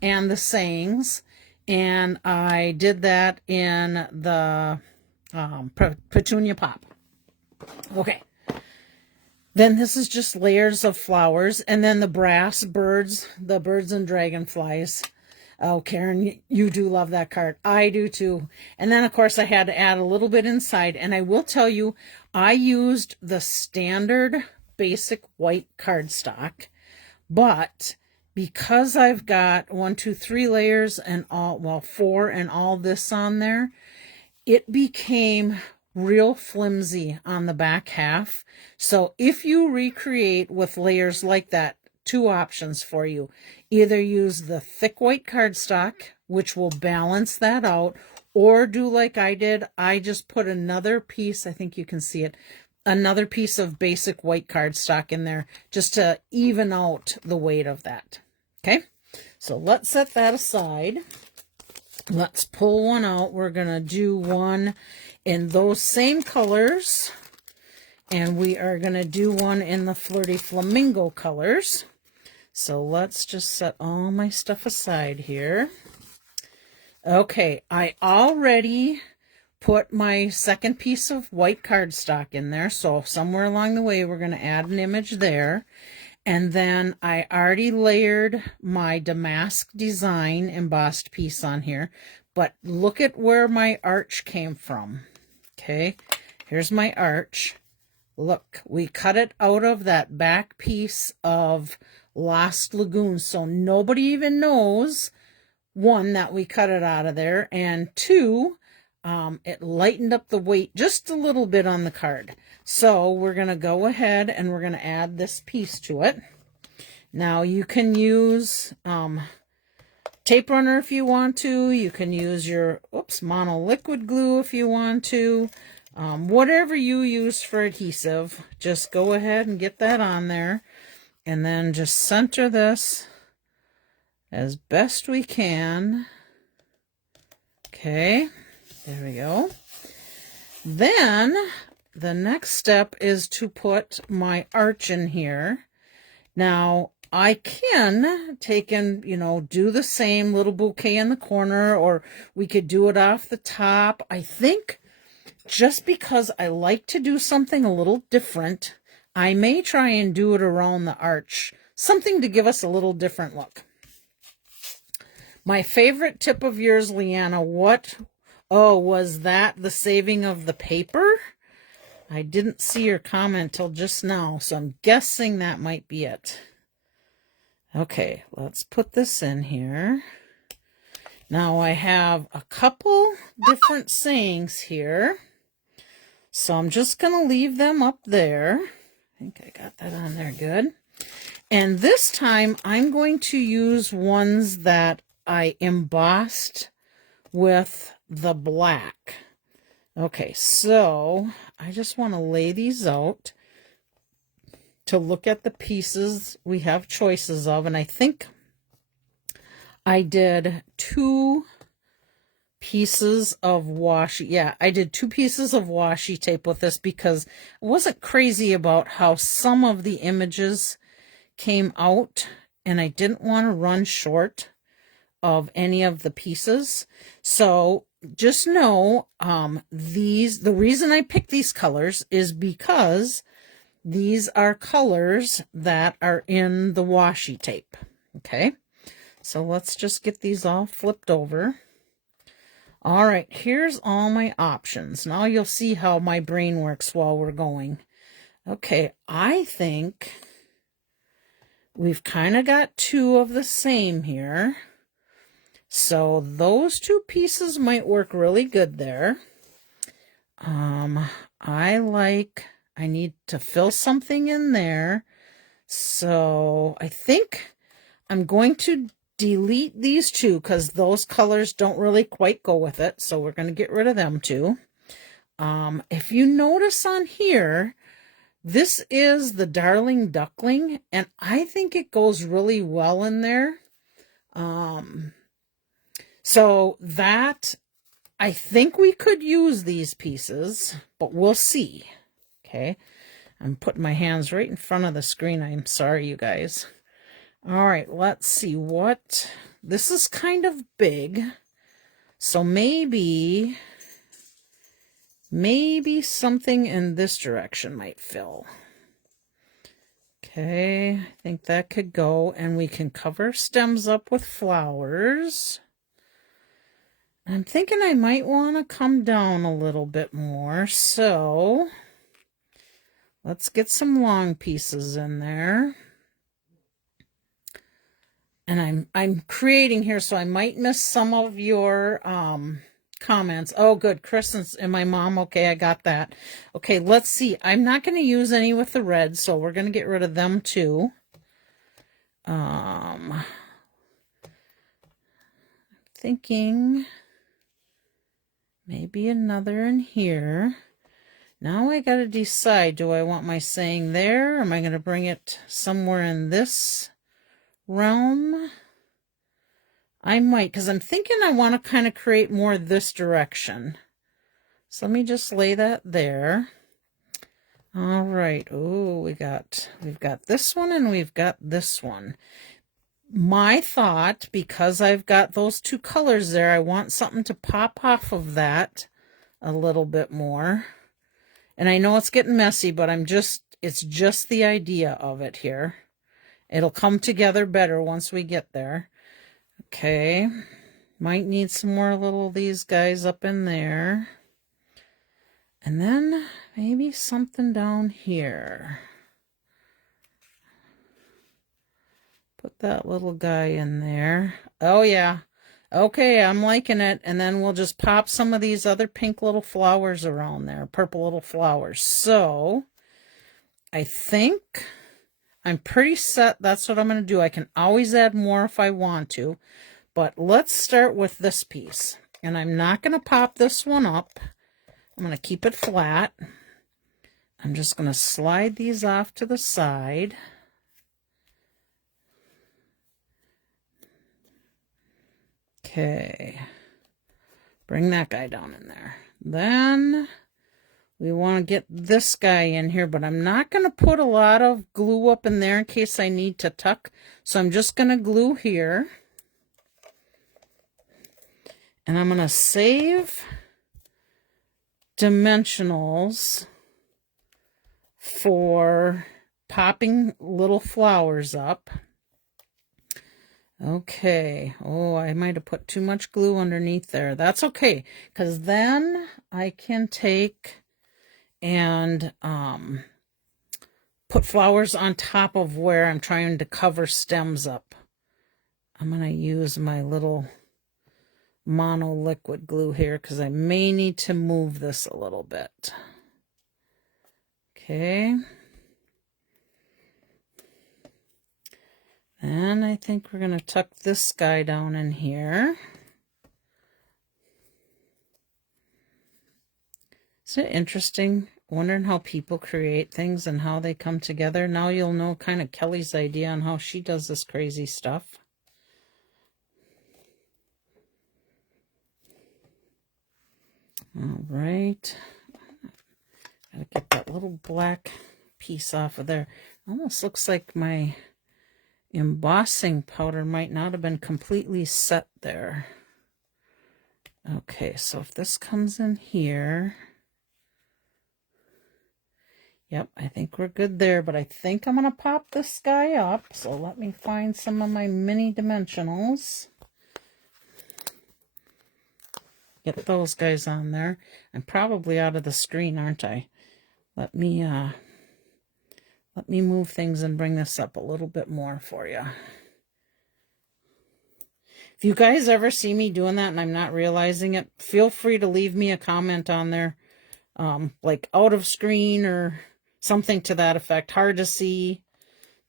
and the sayings. And I did that in the Petunia Pop. Okay. Then this is just layers of flowers. And then the brass birds, the birds and dragonflies. Oh, Karen, you do love that card. I do too. And then, of course, I had to add a little bit inside. And I will tell you, I used the standard basic white cardstock. But because I've got 1, 2, 3 layers and all, well, 4 and all this on there, it became real flimsy on the back half. So if you recreate with layers like that, two options for you. Either use the thick white cardstock, which will balance that out, or do like I did. I just put another piece, I think you can see it, another piece of basic white cardstock in there just to even out the weight of that. Okay, so let's set that aside. Let's pull one out. We're going to do one in those same colors, and we are going to do one in the Flirty Flamingo colors. So let's just set all my stuff aside here. Okay, I already put my second piece of white cardstock in there, so somewhere along the way we're going to add an image there. And then I already layered my damask design embossed piece on here, but look at where my arch came from. Okay, here's my arch. Look, we cut it out of that back piece of Lost Lagoon, so nobody even knows, one, that we cut it out of there, and two, it lightened up the weight just a little bit on the card. So we're going to go ahead and we're going to add this piece to it. Now you can use tape runner if you want to. You can use your mono liquid glue if you want to. Whatever you use for adhesive, just go ahead and get that on there. And then just center this as best we can. Okay, there we go. Then the next step is to put my arch in here. Now I can take and, do the same little bouquet in the corner, or we could do it off the top. I think just because I like to do something a little different, I may try and do it around the arch, something to give us a little different look. My favorite tip of yours, Leanna, was that the saving of the paper? I didn't see your comment till just now, so I'm guessing that might be it. Okay, let's put this in here. Now I have a couple different sayings here, so I'm just going to leave them up there. I think I got that on there good. And this time I'm going to use ones that I embossed with the black. Okay, so I just want to lay these out to look at the pieces we have choices of. And I think I did 2 pieces of washi. Yeah, I did 2 pieces of washi tape with this because I wasn't crazy about how some of the images came out, and I didn't want to run short of any of the pieces. So just know the reason I picked these colors is because these are colors that are in the washi tape. Okay, so let's just get these all flipped over. All right, here's all my options. Now you'll see how my brain works while we're going. Okay, I think we've kind of got 2 of the same here. So those 2 pieces might work really good there. I need to fill something in there. So I think I'm going to delete these 2 because those colors don't really quite go with it. So we're going to get rid of them too. If you notice on here, this is the Darling Duckling, and I think it goes really well in there. So that, I think we could use these pieces, but we'll see. Okay, I'm putting my hands right in front of the screen. I'm sorry, you guys. All right, let's see what, this is kind of big, so maybe something in this direction might fill. Okay, I think that could go, and we can cover stems up with flowers. I'm thinking I might want to come down a little bit more, so let's get some long pieces in there. And I'm creating here, so I might miss some of your comments. Oh, good. Chris and my mom. Okay, I got that. Okay, let's see. I'm not going to use any with the red, so we're going to get rid of them too. Thinking maybe another in here. Now I got to decide, do I want my saying there? Or am I going to bring it somewhere in this realm? I might, because I'm thinking I want to kind of create more this direction. So let me just lay that there. All right. Oh, we've got this one and we've got this one. My thought, because I've got those two colors there, I want something to pop off of that a little bit more. And I know it's getting messy, but it's just the idea of it here. It'll come together better once we get there. Okay. Might need some more little these guys up in there. And then maybe something down here. Put that little guy in there. Oh, yeah. Okay, I'm liking it. And then we'll just pop some of these other pink little flowers around there, purple little flowers. So I think I'm pretty set. That's what I'm going to do. I can always add more if I want to. But let's start with this piece. And I'm not going to pop this one up. I'm going to keep it flat. I'm just going to slide these off to the side. Okay, bring that guy down in there. Then we want to get this guy in here, but I'm not going to put a lot of glue up in there in case I need to tuck. So I'm just going to glue here. And I'm going to save dimensionals for popping little flowers up. Okay. Oh, I might have put too much glue underneath there. That's okay, because then I can take and put flowers on top of where I'm trying to cover stems up. I'm going to use my little mono liquid glue here because I may need to move this a little bit. Okay. And I think we're going to tuck this guy down in here. Isn't it interesting? Wondering how people create things and how they come together. Now you'll know kind of Kelly's idea on how she does this crazy stuff. All right. Gotta get that little black piece off of there. Almost looks like my embossing powder might not have been completely set there. Okay, so if this comes in here, yep, I think we're good there, but I think I'm going to pop this guy up. So let me find some of my mini dimensionals. Get those guys on there. I'm probably out of the screen, aren't I? Let me move things and bring this up a little bit more for you. If you guys ever see me doing that and I'm not realizing it, feel free to leave me a comment on there, like out of screen or something to that effect, hard to see.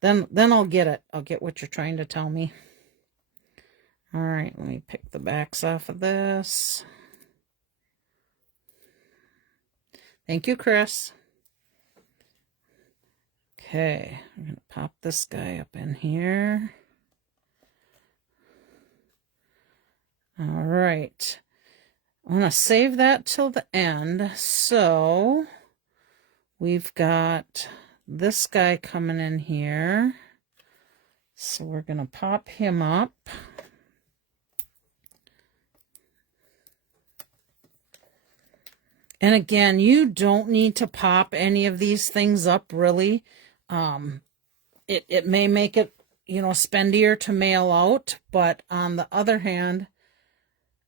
Then I'll get it. I'll get what you're trying to tell me. All right, let me pick the backs off of this. Thank you, Chris. Okay, I'm going to pop this guy up in here. All right. I'm going to save that till the end. So we've got this guy coming in here. So we're going to pop him up. And again, you don't need to pop any of these things up, really. It may make it, spendier to mail out, but on the other hand,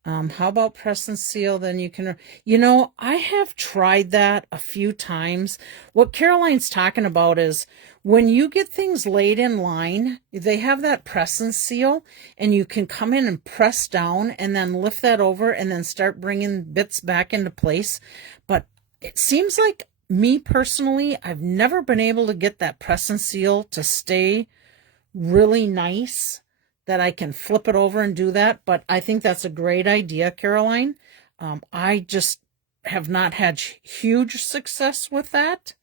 how about press and seal? Then you can, I have tried that a few times. What Caroline's talking about is when you get things laid in line, they have that press and seal, and you can come in and press down and then lift that over and then start bringing bits back into place. But it seems like me personally, I've never been able to get that press and seal to stay really nice that I can flip it over and do that, but I think that's a great idea, Caroline. I just have not had huge success with that.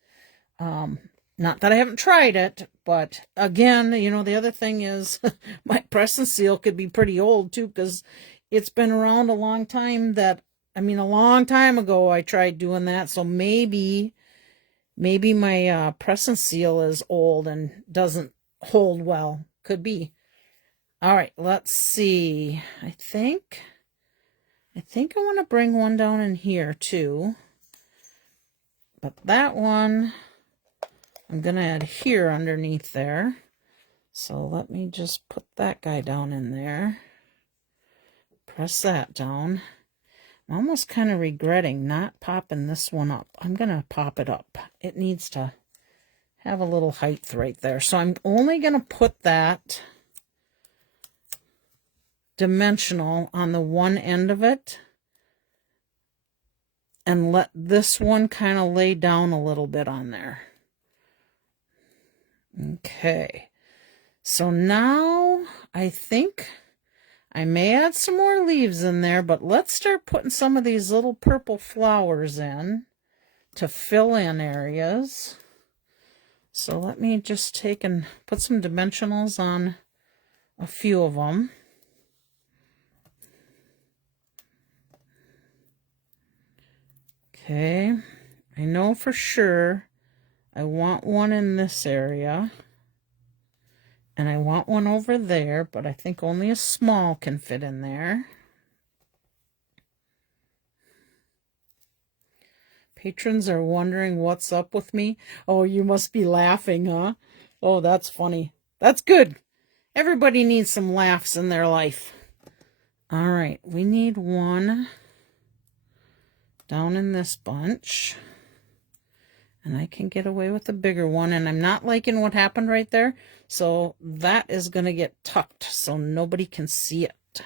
Not that I haven't tried it, but again, you know, the other thing is my press and seal could be pretty old too, because it's been around a long time a long time ago I tried doing that. So maybe my press and seal is old and doesn't hold well. Could be. All right, let's see. I think I want to bring one down in here too. But that one I'm going to adhere underneath there. So let me just put that guy down in there. Press that down. I'm almost kind of regretting not popping this one up. I'm going to pop it up. It needs to have a little height right there. So I'm only going to put that dimensional on the one end of it and let this one kind of lay down a little bit on there. Okay, so now I think I may add some more leaves in there, but let's start putting some of these little purple flowers in to fill in areas. So let me just take and put some dimensionals on a few of them. Okay, I know for sure I want one in this area, and I want one over there, but I think only a small can fit in there. Patrons are wondering what's up with me. Oh, you must be laughing, huh? Oh, that's funny. That's good. Everybody needs some laughs in their life. All right, we need one down in this bunch. And I can get away with a bigger one. And I'm not liking what happened right there. So that is going to get tucked so nobody can see it.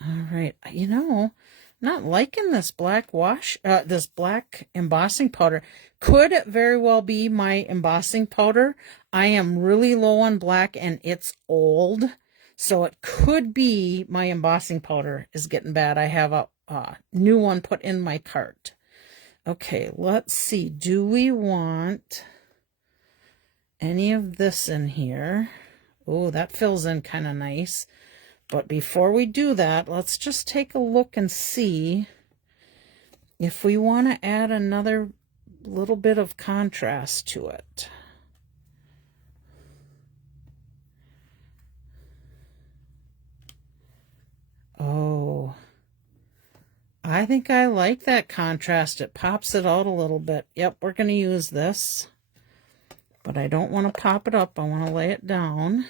All right. You know, not liking this black this black embossing powder. Could very well be my embossing powder. I am really low on black and it's old. So it could be my embossing powder is getting bad. I have a new one put in my cart. Okay, let's see. Do we want any of this in here? Oh, that fills in kind of nice. But before we do that, let's just take a look and see if we want to add another little bit of contrast to it. Oh, I think I like that contrast. It pops it out a little bit. Yep, we're going to use this. But I don't want to pop it up. I want to lay it down.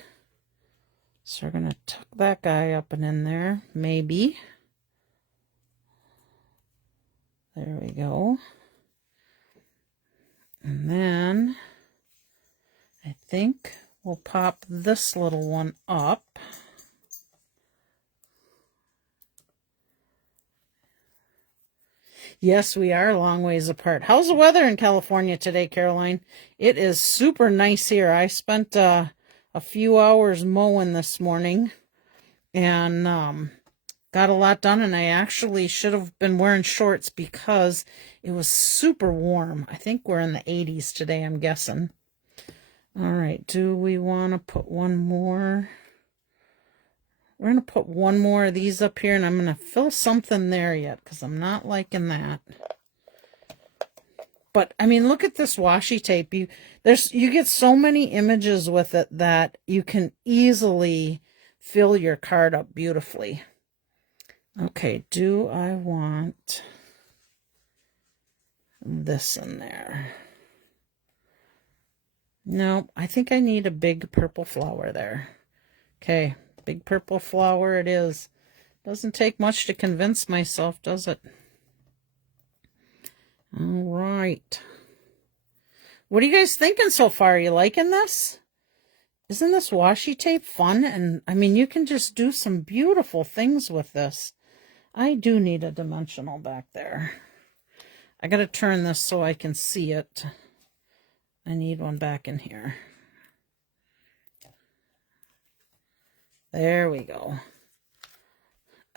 So we're going to tuck that guy up and in there. Maybe. There we go. And then I think we'll pop this little one up. Yes, we are a long ways apart. How's the weather in California today, Caroline? It is super nice here. I spent a few hours mowing this morning and got a lot done. And I actually should have been wearing shorts because it was super warm. I think we're in the 80s today, I'm guessing. All right, do we want to put one more? We're going to put one more of these up here, and I'm going to fill something there yet because I'm not liking that. But, I mean, look at this washi tape. You get so many images with it that you can easily fill your card up beautifully. Okay, do I want this in there? No, I think I need a big purple flower there. Okay. Big purple flower it is. Doesn't take much to convince myself, does it? All right. What are you guys thinking so far? Are you liking this? Isn't this washi tape fun? And, I mean, you can just do some beautiful things with this. I do need a dimensional back there. I got to turn this so I can see it. I need one back in here. There we go.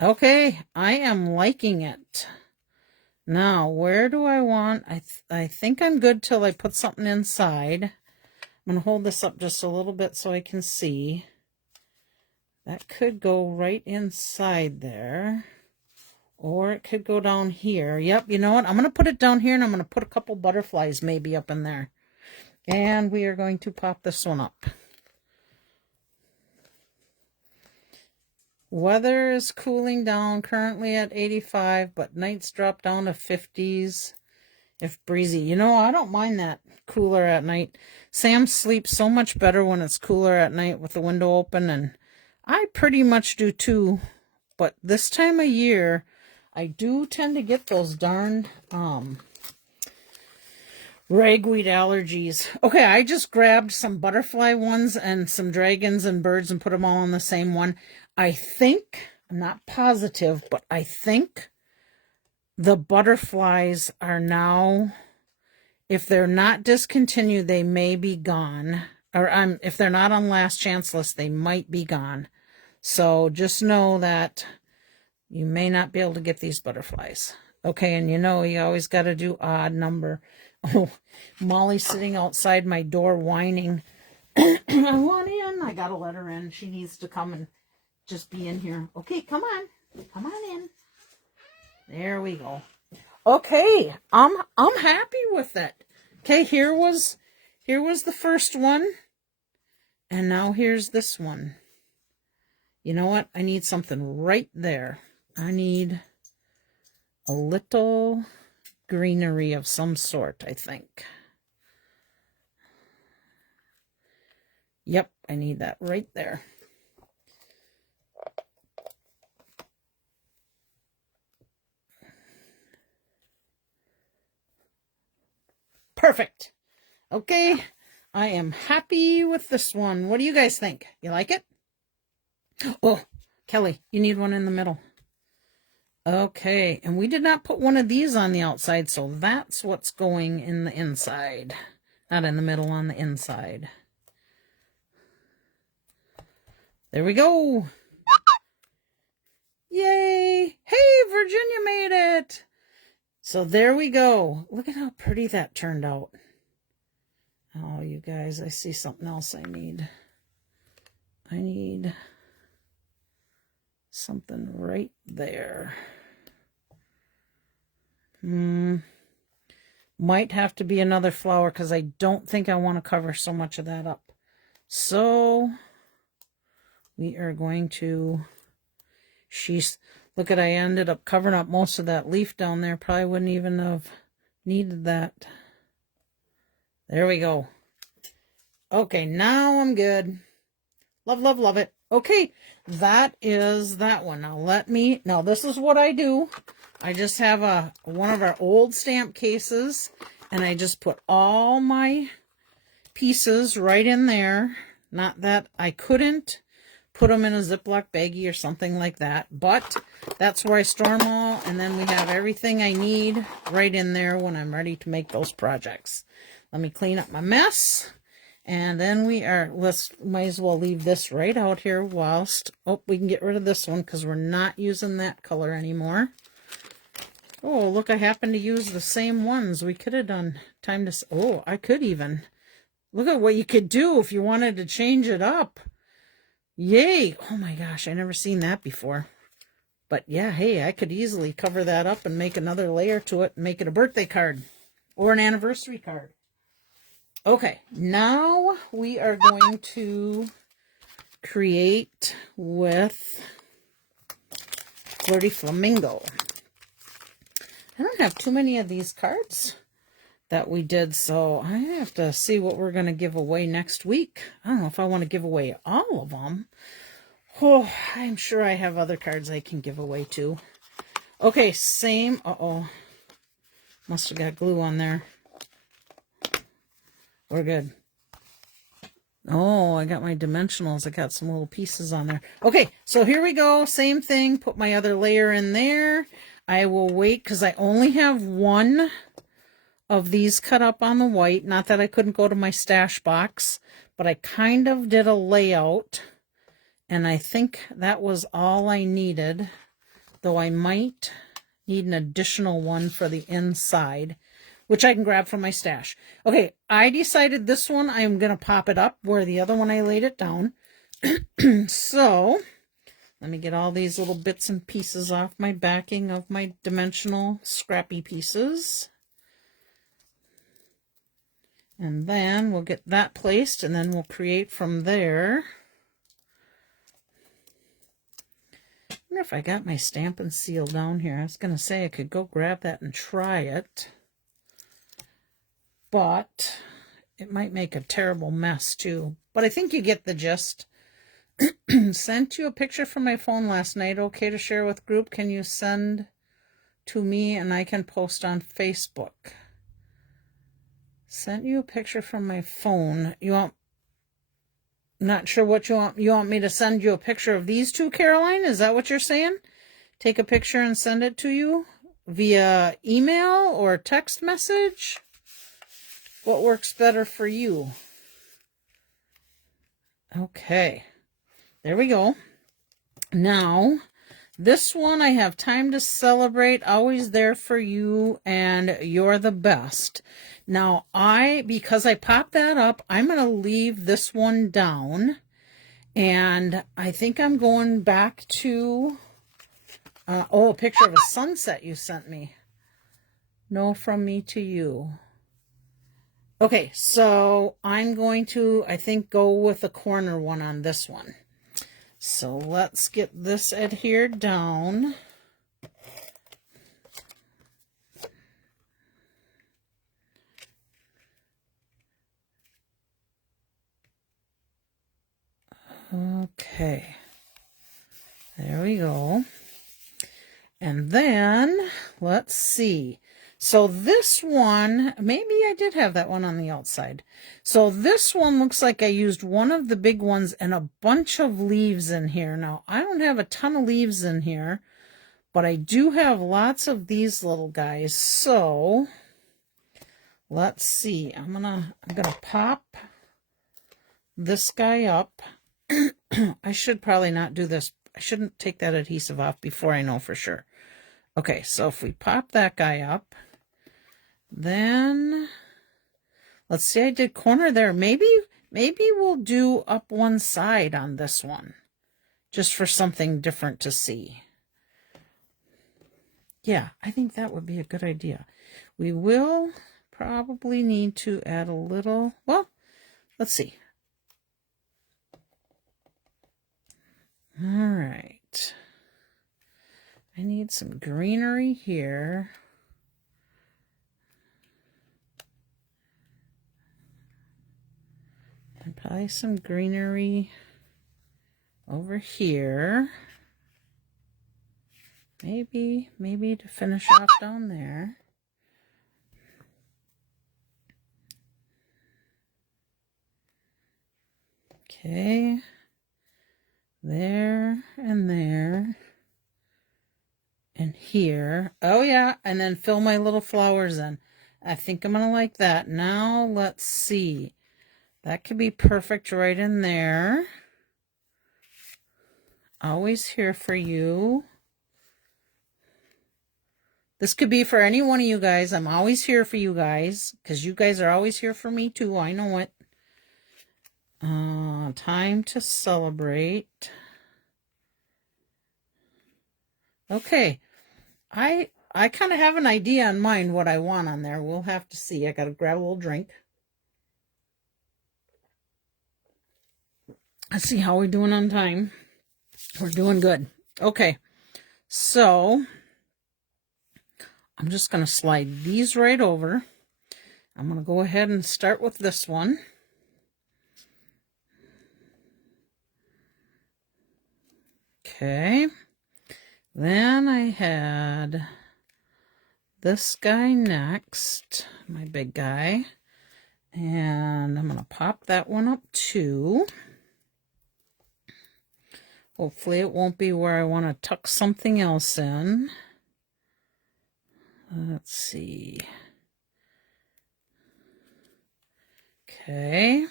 Okay, I am liking it. Now, where do I want? I think I'm good till I put something inside. I'm going to hold this up just a little bit so I can see. That could go right inside there. Or it could go down here. Yep, you know what? I'm going to put it down here, and I'm going to put a couple butterflies maybe up in there. And we are going to pop this one up. Weather is cooling down, currently at 85, but nights drop down to 50s if breezy. You know, I don't mind that cooler at night. Sam sleeps so much better when it's cooler at night with the window open, and I pretty much do too. But this time of year, I do tend to get those darn ragweed allergies. Okay, I just grabbed some butterfly ones and some dragons and birds and put them all on the same one. I think, I'm not positive, but I think the butterflies are now, if they're not discontinued, they may be gone. Or if they're not on last chance list, they might be gone. So just know that you may not be able to get these butterflies. Okay, and you know you always got to do odd number. Oh, Molly's sitting outside my door whining. I want in. I got to let her in. She needs to come and just be in here. Okay, come on. Come on in. There we go. Okay, I'm happy with it. Okay, here was the first one. And now here's this one. You know what? I need something right there. I need a little greenery of some sort, I think. Yep, I need that right there. Perfect. Okay, I am happy with this one. What do you guys think? You like it? Oh, Kelly, you need one in the middle. Okay, and we did not put one of these on the outside, so that's what's going in the inside. Not in the middle, on the inside. There we go. Yay! Hey, Virginia made it! So there we go. Look at how pretty that turned out. Oh, you guys, I see something else I need. I need something right there. Might have to be another flower because I don't think I want to cover so much of that up. So we are going to, look at, I ended up covering up most of that leaf down there. Probably wouldn't even have needed that. There we go. Okay, now I'm good. Love, love, love it. Okay, that is that one. Now this is what I do. I just have one of our old stamp cases, and I just put all my pieces right in there. Not that I couldn't put them in a Ziploc baggie or something like that, but that's where I store them all, and then we have everything I need right in there when I'm ready to make those projects. Let me clean up my mess, and then might as well leave this right out here whilst, we can get rid of this one because we're not using that color anymore. Oh, look, I happen to use the same ones. We could have done I could even. Look at what you could do if you wanted to change it up. Yay. Oh my gosh, I never seen that before. But yeah, hey, I could easily cover that up and make another layer to it and make it a birthday card or an anniversary card. Okay, now we are going to create with Flirty Flamingo. I don't have too many of these cards that we did, so I have to see what we're going to give away next week. I don't know if I want to give away all of them. Oh, I'm sure I have other cards I can give away too. Okay, same. Uh-oh. Must have got glue on there. We're good. Oh, I got my dimensionals. I got some little pieces on there. Okay, so here we go. Same thing. Put my other layer in there. I will wait because I only have one of these cut up on the white. Not that I couldn't go to my stash box, but I kind of did a layout. And I think that was all I needed, though I might need an additional one for the inside, which I can grab from my stash. Okay, I decided this one I'm going to pop it up where the other one I laid it down. So let me get all these little bits and pieces off my backing of my dimensional scrappy pieces. And then we'll get that placed, and then we'll create from there. I wonder if I got my Stampin' Seal down here. I was going to say I could go grab that and try it, but it might make a terrible mess too. But I think you get the gist. Sent you a picture from my phone last night. Okay to share with group? Can you send to me and I can post on Facebook? Sent you a picture from my phone. You want... Not sure what you want. You want me to send you a picture of these two, Caroline? Is that what you're saying? Take a picture and send it to you via email or text message? What works better for you? Okay. There we go. Now, this one I have time to celebrate. Always there for you, and you're the best. Now, because I popped that up, I'm going to leave this one down. And I think I'm going back to, a picture of a sunset you sent me. No, from me to you. Okay, so I'm going to, I think, go with the corner one on this one. So let's get this adhered down. Okay, there we go. And then, let's see. So this one, maybe I did have that one on the outside. So this one looks like I used one of the big ones and a bunch of leaves in here. Now, I don't have a ton of leaves in here, but I do have lots of these little guys. So let's see. I'm gonna pop this guy up. I should probably not do this. I shouldn't take that adhesive off before I know for sure. Okay, so if we pop that guy up, then let's see, I did corner there. Maybe we'll do up one side on this one, just for something different to see. Yeah, I think that would be a good idea. We will probably need to add a little, well, let's see. All right. I need some greenery here. And probably some greenery over here. Maybe to finish off down there. Okay. There and there. And here. Oh yeah, and then fill my little flowers in. I think I'm gonna like that. Now let's see. That could be perfect right in there. Always here for you. This could be for any one of you guys. I'm always here for you guys, because you guys are always here for me too. I know it. Time to celebrate. Okay. I kind of have an idea in mind what I want on there. We'll have to see. I got to grab a little drink. Let's see how we're doing on time. We're doing good. Okay. So I'm just going to slide these right over. I'm going to go ahead and start with this one. Okay. Then I had this guy next, my big guy. And I'm going to pop that one up too. Hopefully it won't be where I want to tuck something else in. Let's see. Okay.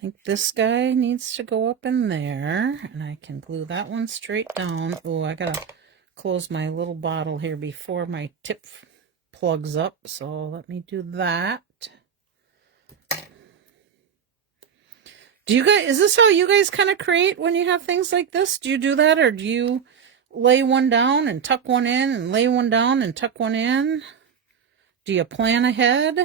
I think this guy needs to go up in there, and I can glue that one straight down. Oh, I gotta close my little bottle here before my tip plugs up, so let me do that. Do you guys, is this how you guys kind of create when you have things like this? Do you do that, or do you lay one down and tuck one in, and lay one down and tuck one in? Do you plan ahead?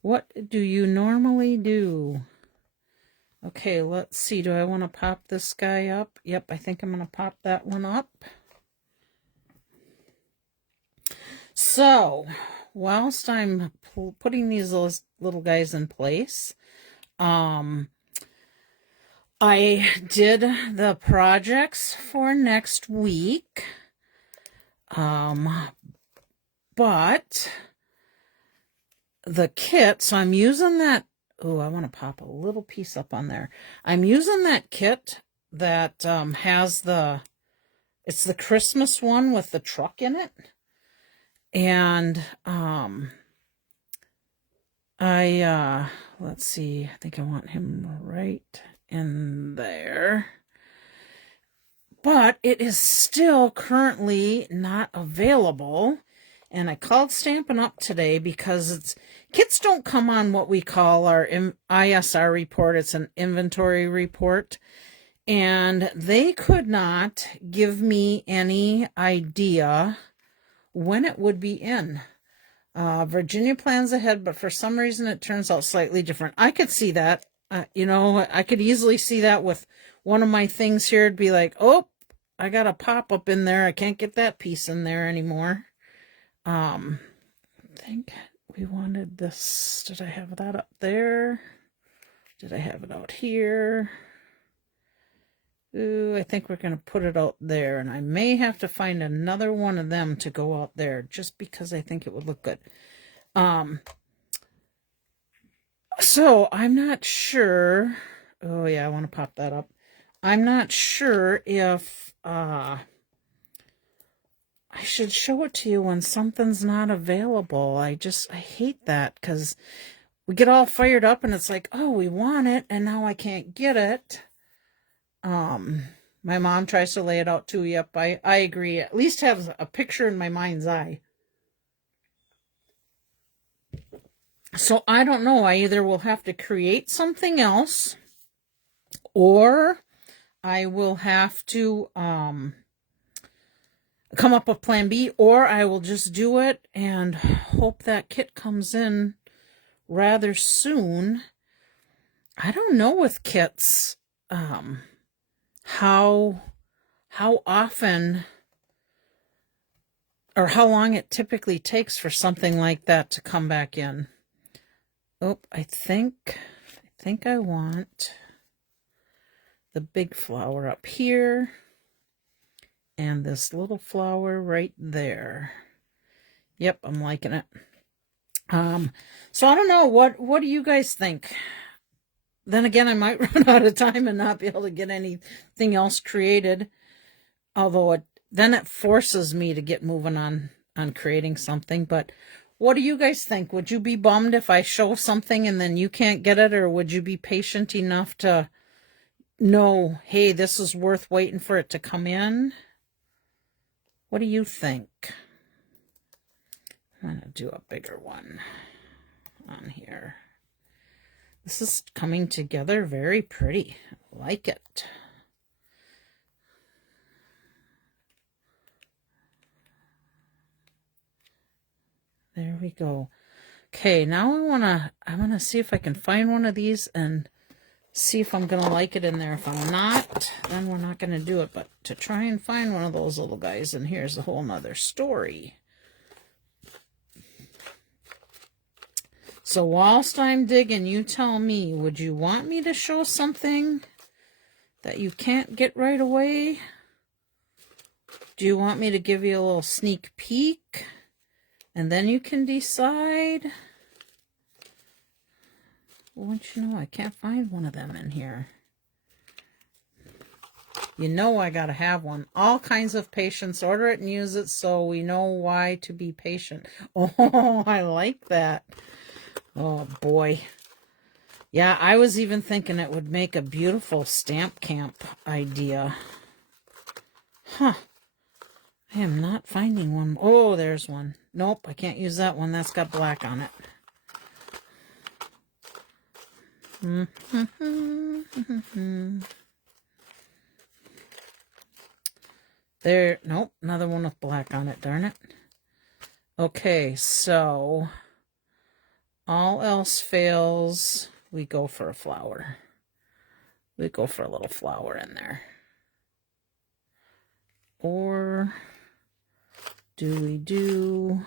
What do you normally do? Okay, let's see. Do I want to pop this guy up? Yep, I think I'm going to pop that one up. So, whilst I'm putting these little guys in place, I did the projects for next week, but the kit, so I'm using that, oh, I want to pop a little piece up on there. I'm using that kit that has it's the Christmas one with the truck in it. And let's see, I think I want him right in there. But it is still currently not available. And I called Stampin' Up today because kits don't come on what we call our ISR report. It's an inventory report. And they could not give me any idea when it would be in. Virginia plans ahead, but for some reason it turns out slightly different. I could see that. You know, I could easily see that with one of my things here. It'd be like, oh, I got a pop-up in there. I can't get that piece in there anymore. I think we wanted this. Did I have that up there? Did I have it out here? Ooh, I think we're going to put it out there, and I may have to find another one of them to go out there just because I think it would look good. So I'm not sure. Oh yeah, I want to pop that up. I'm not sure if I should show it to you when something's not available. I hate that because we get all fired up and it's like, oh, we want it and now I can't get it. My mom tries to lay it out too. Yep, I agree. At least have a picture in my mind's eye. So I don't know. I either will have to create something else, or I will have to come up with plan B, or I will just do it and hope that kit comes in rather soon. I don't know with kits how often or how long it typically takes for something like that to come back in. Oh, I think I want the big flower up here and this little flower right there. Yep, I'm liking it. So I don't know, what do you guys think? Then again, I might run out of time and not be able to get anything else created. Although then it forces me to get moving on creating something. But what do you guys think? Would you be bummed if I show something and then you can't get it? Or would you be patient enough to know, hey, this is worth waiting for it to come in? What do you think? I'm going to do a bigger one on here. This is coming together very pretty. I like it. There we go. Okay, now I wanna see if I can find one of these and see if I'm gonna like it in there. If I'm not, then we're not gonna do it. But to try and find one of those little guys, and here's a whole nother story. So whilst I'm digging, you tell me, would you want me to show something that you can't get right away? Do you want me to give you a little sneak peek? And then you can decide. Won't you know, I can't find one of them in here. You know I gotta have one. All kinds of patience. Order it and use it so we know why to be patient. Oh, I like that. Oh boy. Yeah, I was even thinking it would make a beautiful stamp camp idea. Huh. I am not finding one. Oh, there's one. Nope, I can't use that one. That's got black on it. There, nope, another one with black on it, darn it. Okay, so all else fails, we go for a flower. We go for a little flower in there. Or do we do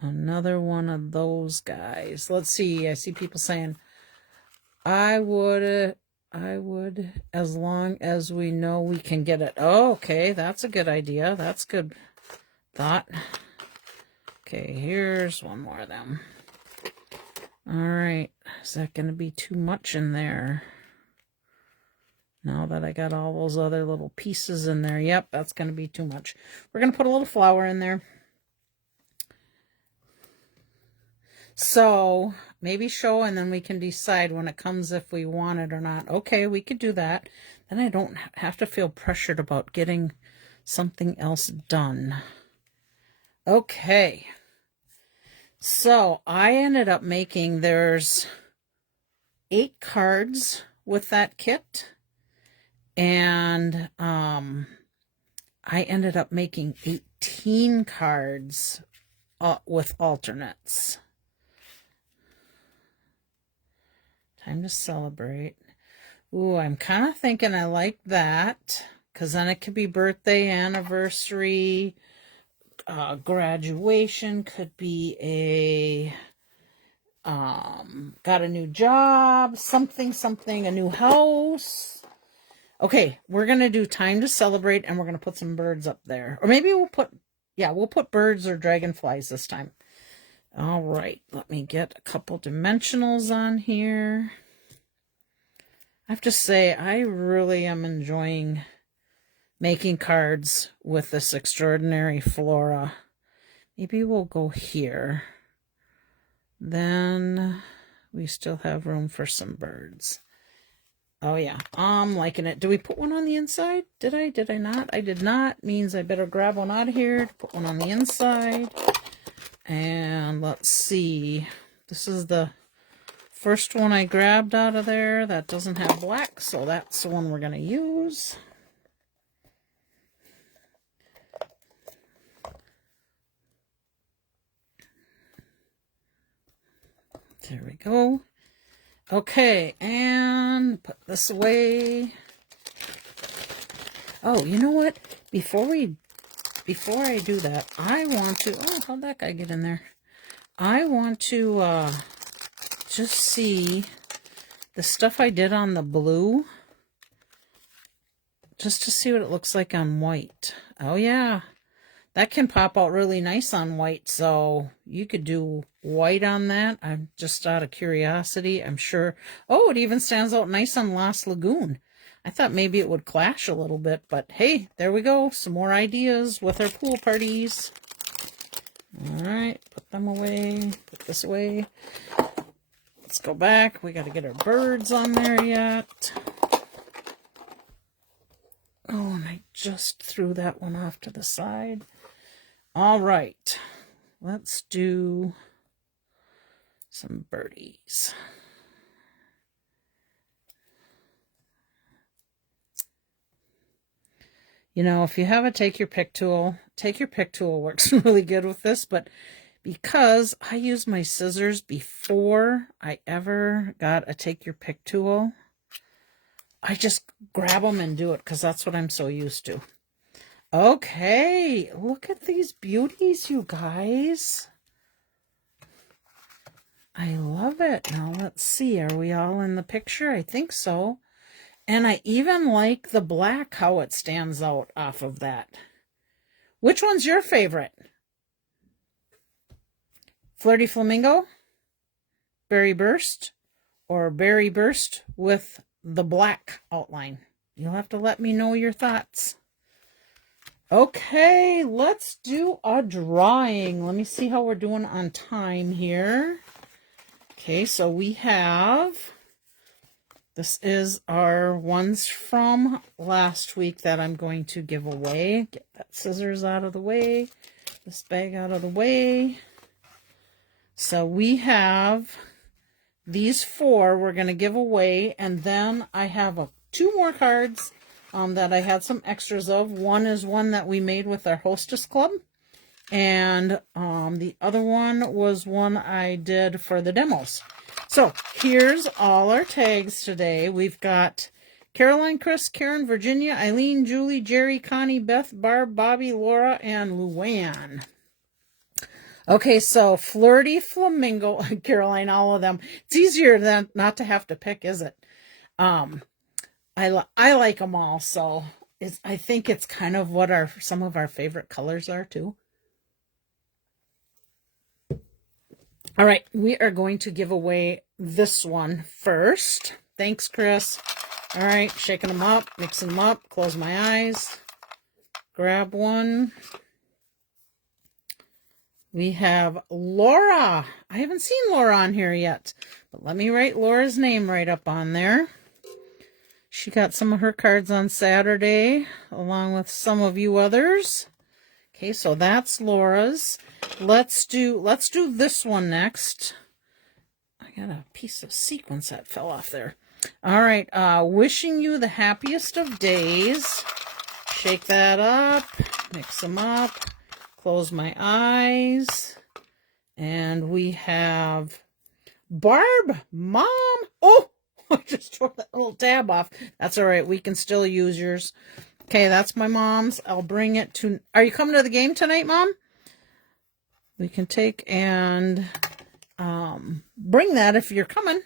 another one of those guys? Let's see. I see people saying, I would, as long as we know we can get it. Oh, okay, that's a good idea. That's good thought. Okay, here's one more of them. All right, is that going to be too much in there? Now that I got all those other little pieces in there. Yep, that's going to be too much. We're going to put a little flower in there. So maybe show and then we can decide when it comes if we want it or not. Okay, we could do that. Then I don't have to feel pressured about getting something else done. Okay. So I ended up making, there's 8 cards with that kit. And I ended up making 18 cards with alternates. Time to celebrate. Ooh, I'm kind of thinking I like that, because then it could be birthday, anniversary, graduation, could be a got a new job, something, a new house. Okay, we're going to do time to celebrate, and we're going to put some birds up there. Or maybe we'll put birds or dragonflies this time. All right, let me get a couple dimensionals on here. I have to say, I really am enjoying making cards with this Extraordinary Flora. Maybe we'll go here. Then we still have room for some birds. Oh yeah, I'm liking it. Do we put one on the inside? Did I not? I did not. Means I better grab one out of here to put one on the inside. And let's see. This is the first one I grabbed out of there. That doesn't have black, so that's the one we're going to use. There we go. Okay, and put this away. Oh, you know what? Before I do that, I want to, oh, how'd that guy get in there? I want to just see the stuff I did on the blue, just to see what it looks like on white. Oh yeah, that can pop out really nice on white, so you could do white on that. I'm just out of curiosity. I'm sure. Oh, it even stands out nice on Lost Lagoon. I thought maybe it would clash a little bit, but hey, there we go. Some more ideas with our pool parties. All right, put them away. Put this away. Let's go back. We got to get our birds on there yet. Oh, and I just threw that one off to the side. All right, let's do some birdies. You know, if you have a take your pick tool works really good with this, but because I use my scissors before I ever got a take your pick tool, I just grab them and do it because that's what I'm so used to. Okay, look at these beauties, you guys. I love it. Now let's see, are we all in the picture? I think so. And I even like the black, how it stands out off of that. Which one's your favorite? Flirty Flamingo, Berry Burst, or Berry Burst with the black outline? You'll have to let me know your thoughts. Okay, let's do a drawing. Let me see how we're doing on time here. Okay, so we have, this is our ones from last week that I'm going to give away. Get that scissors out of the way, this bag out of the way. So we have these 4 we're going to give away, and then I have 2 more cards that I had some extras of. One is one that we made with our Hostess Club, and the other one was one I did for the demos. So here's all our tags today. We've got Caroline, Chris, Karen, Virginia, Eileen, Julie, Jerry, Connie, Beth, Barb, Bobby, Laura, and Luann. Okay, so Flirty, Flamingo, Caroline, all of them. It's easier than not to have to pick, is it? I like them all, so I think it's kind of what some of our favorite colors are too. All right, we are going to give away this one first. Thanks, Chris. All right, shaking them up, mixing them up, close my eyes, grab one. We have Laura. I haven't seen Laura on here yet, but let me write Laura's name right up on there. She got some of her cards on Saturday, along with some of you others. Okay, so that's Laura's. Let's do this one next. I got a piece of sequins that fell off there. All right, wishing you the happiest of days. Shake that up, mix them up, close my eyes. And we have Barb, Mom. Oh, I just tore that little tab off. That's all right. We can still use yours. Okay, that's my mom's. I'll bring it to... Are you coming to the game tonight, Mom? We can take and bring that if you're coming.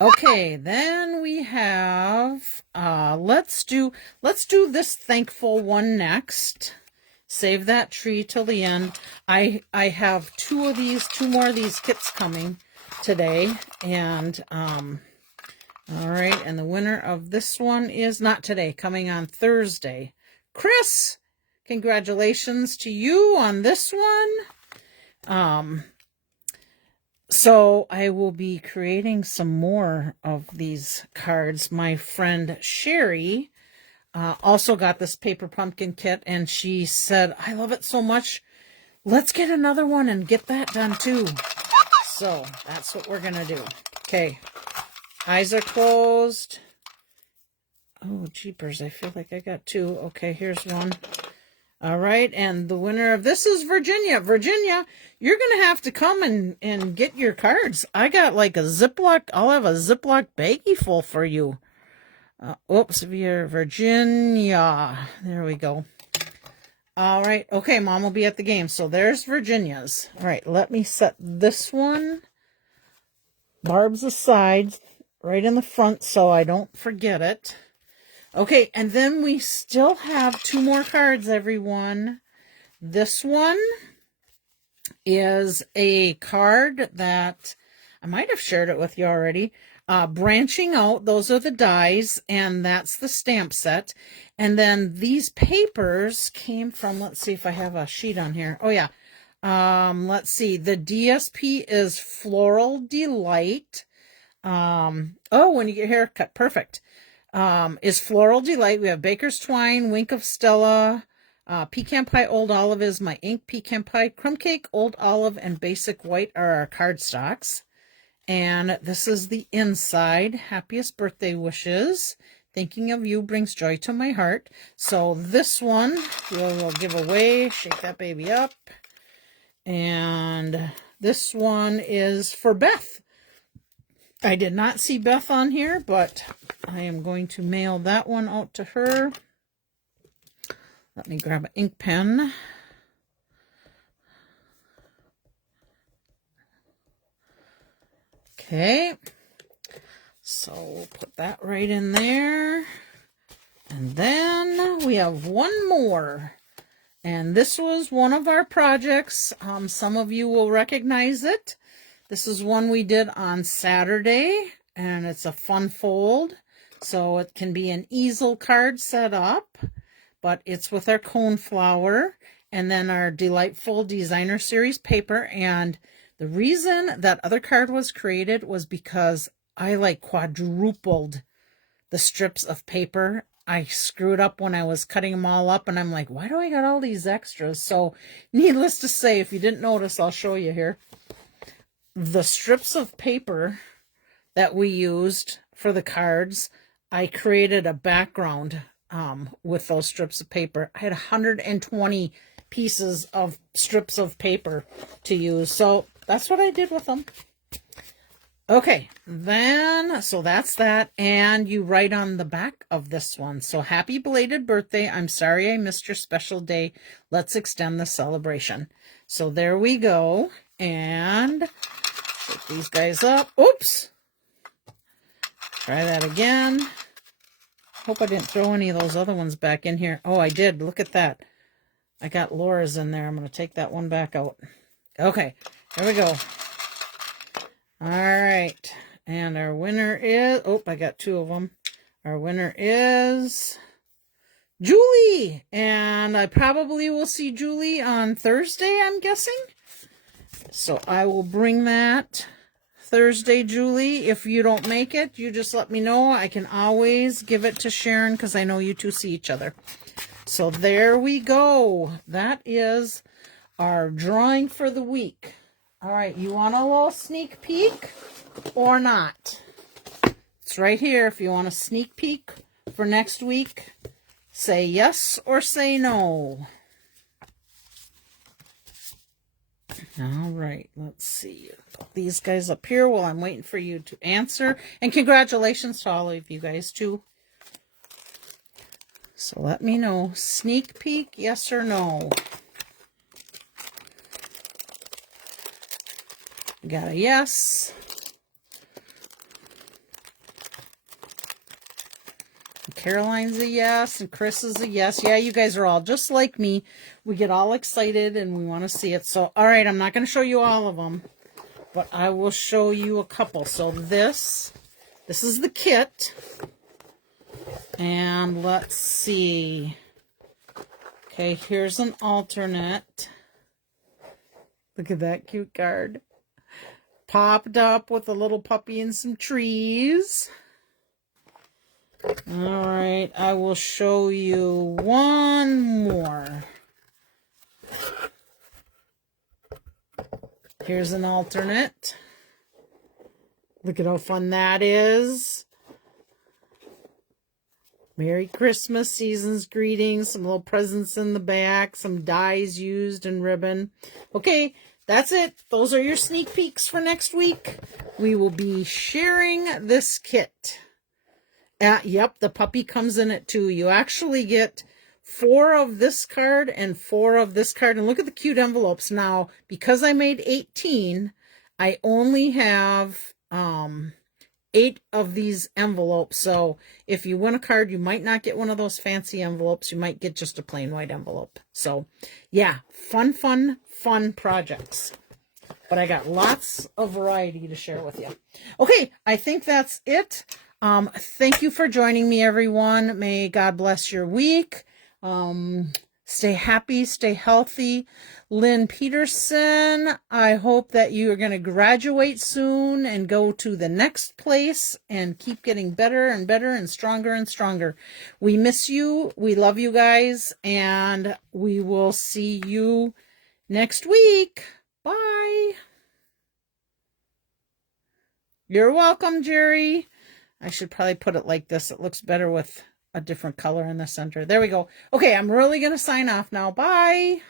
Okay, then we have... let's do this thankful one next. Save that tree till the end. I have 2 more of these kits coming today, and all right, and the winner of this one is not today, coming on Thursday. Chris, congratulations to you on this one. So I will be creating some more of these cards. My friend Sherry also got this paper pumpkin kit, and she said, I love it so much. Let's get another one and get that done too. So that's what we're going to do. Okay. Eyes are closed. Oh, jeepers. I feel like I got 2. Okay, here's one. All right. And the winner of this is Virginia. Virginia, you're going to have to come and get your cards. I got like a Ziploc. I'll have a Ziploc baggie full for you. Oops, Virginia. There we go. All right. Okay, Mom will be at the game. So there's Virginia's. All right, let me set this one. Barb's aside, right in the front, so I don't forget it. Okay, and then we still have 2 more cards, everyone. This one is a card that I might have shared it with you already. Branching Out, those are the dies, and that's the stamp set. And then these papers came from, let's see if I have a sheet on here. Oh, yeah. Let's see. The DSP is Floral Delight. Oh, when you get a haircut, perfect. Is Floral Delight. We have Baker's Twine, Wink of Stella, Pecan Pie, Old Olive is my ink, Pecan Pie, Crumb Cake, Old Olive, and Basic White are our cardstocks. And this is the inside. Happiest birthday wishes. Thinking of you brings joy to my heart. So this one we'll give away. Shake that baby up. And this one is for Beth. I did not see Beth on here, but I am going to mail that one out to her. Let me grab an ink pen. Okay, so we'll put that right in there. And then we have one more. And this was one of our projects. Some of you will recognize it. This is one we did on Saturday, and it's a fun fold. So it can be an easel card set up. but it's with our cone flower and then our Delightful Designer Series paper. And the reason that other card was created was because I like quadrupled the strips of paper. I screwed up when I was cutting them all up, and I'm like, why do I got all these extras? So needless to say, if you didn't notice, I'll show you here. The strips of paper that we used for the cards, I created a background with those strips of paper. I had 120 pieces of strips of paper to use. So that's what I did with them. Okay, then, so that's that, and you write on the back of this one, so happy belated birthday, I'm sorry I missed your special day, let's extend the celebration. So there we go, and put these guys up, oops, try that again, hope I didn't throw any of those other ones back in here. Oh, I did, look at that, I got Laura's in there, I'm going to take that one back out. Okay, there we go. All right, and our winner is, oh, I got two of them. Our winner is Julie, and I probably will see Julie on Thursday, I'm guessing. So I will bring that Thursday, Julie. If you don't make it, you just let me know. I can always give it to Sharon because I know you two see each other. So there we go. That is our drawing for the week. All right, you want a little sneak peek or not? It's right here. If you want a sneak peek for next week, say yes or say no. All right, let's see. Put these guys up here while I'm waiting for you to answer. And congratulations to all of you guys, too. So let me know. Sneak peek, yes or no? Got a yes. Caroline's a yes, and Chris is a yes. Yeah, you guys are all just like me. We get all excited and we want to see it. So, all right, I'm not going to show you all of them, but I will show you a couple. So this is the kit. And let's see. Okay, here's an alternate. Look at that cute card. Popped up with a little puppy and some trees. All right, I will show you one more. Here's an alternate. Look at how fun that is. Merry Christmas, season's greetings, some little presents in the back, some dies used and ribbon. Okay, that's it. Those are your sneak peeks for next week. We will be sharing this kit. Yep, the puppy comes in it too. You actually get 4 of this card and 4 of this card. And look at the cute envelopes. Now, because I made 18, I only have 8 of these envelopes. So if you win a card, you might not get one of those fancy envelopes. You might get just a plain white envelope. So yeah, fun projects. But I got lots of variety to share with you. Okay, I think that's it. Thank you for joining me, everyone. May God bless your week. Stay happy, stay healthy. Lynn Peterson, I hope that you are going to graduate soon and go to the next place and keep getting better and better and stronger. We miss you. We love you guys, and we will see you next week. Bye. You're welcome, Jerry. I should probably put it like this. It looks better with a different color in the center. There we go. Okay, I'm really going to sign off now. Bye.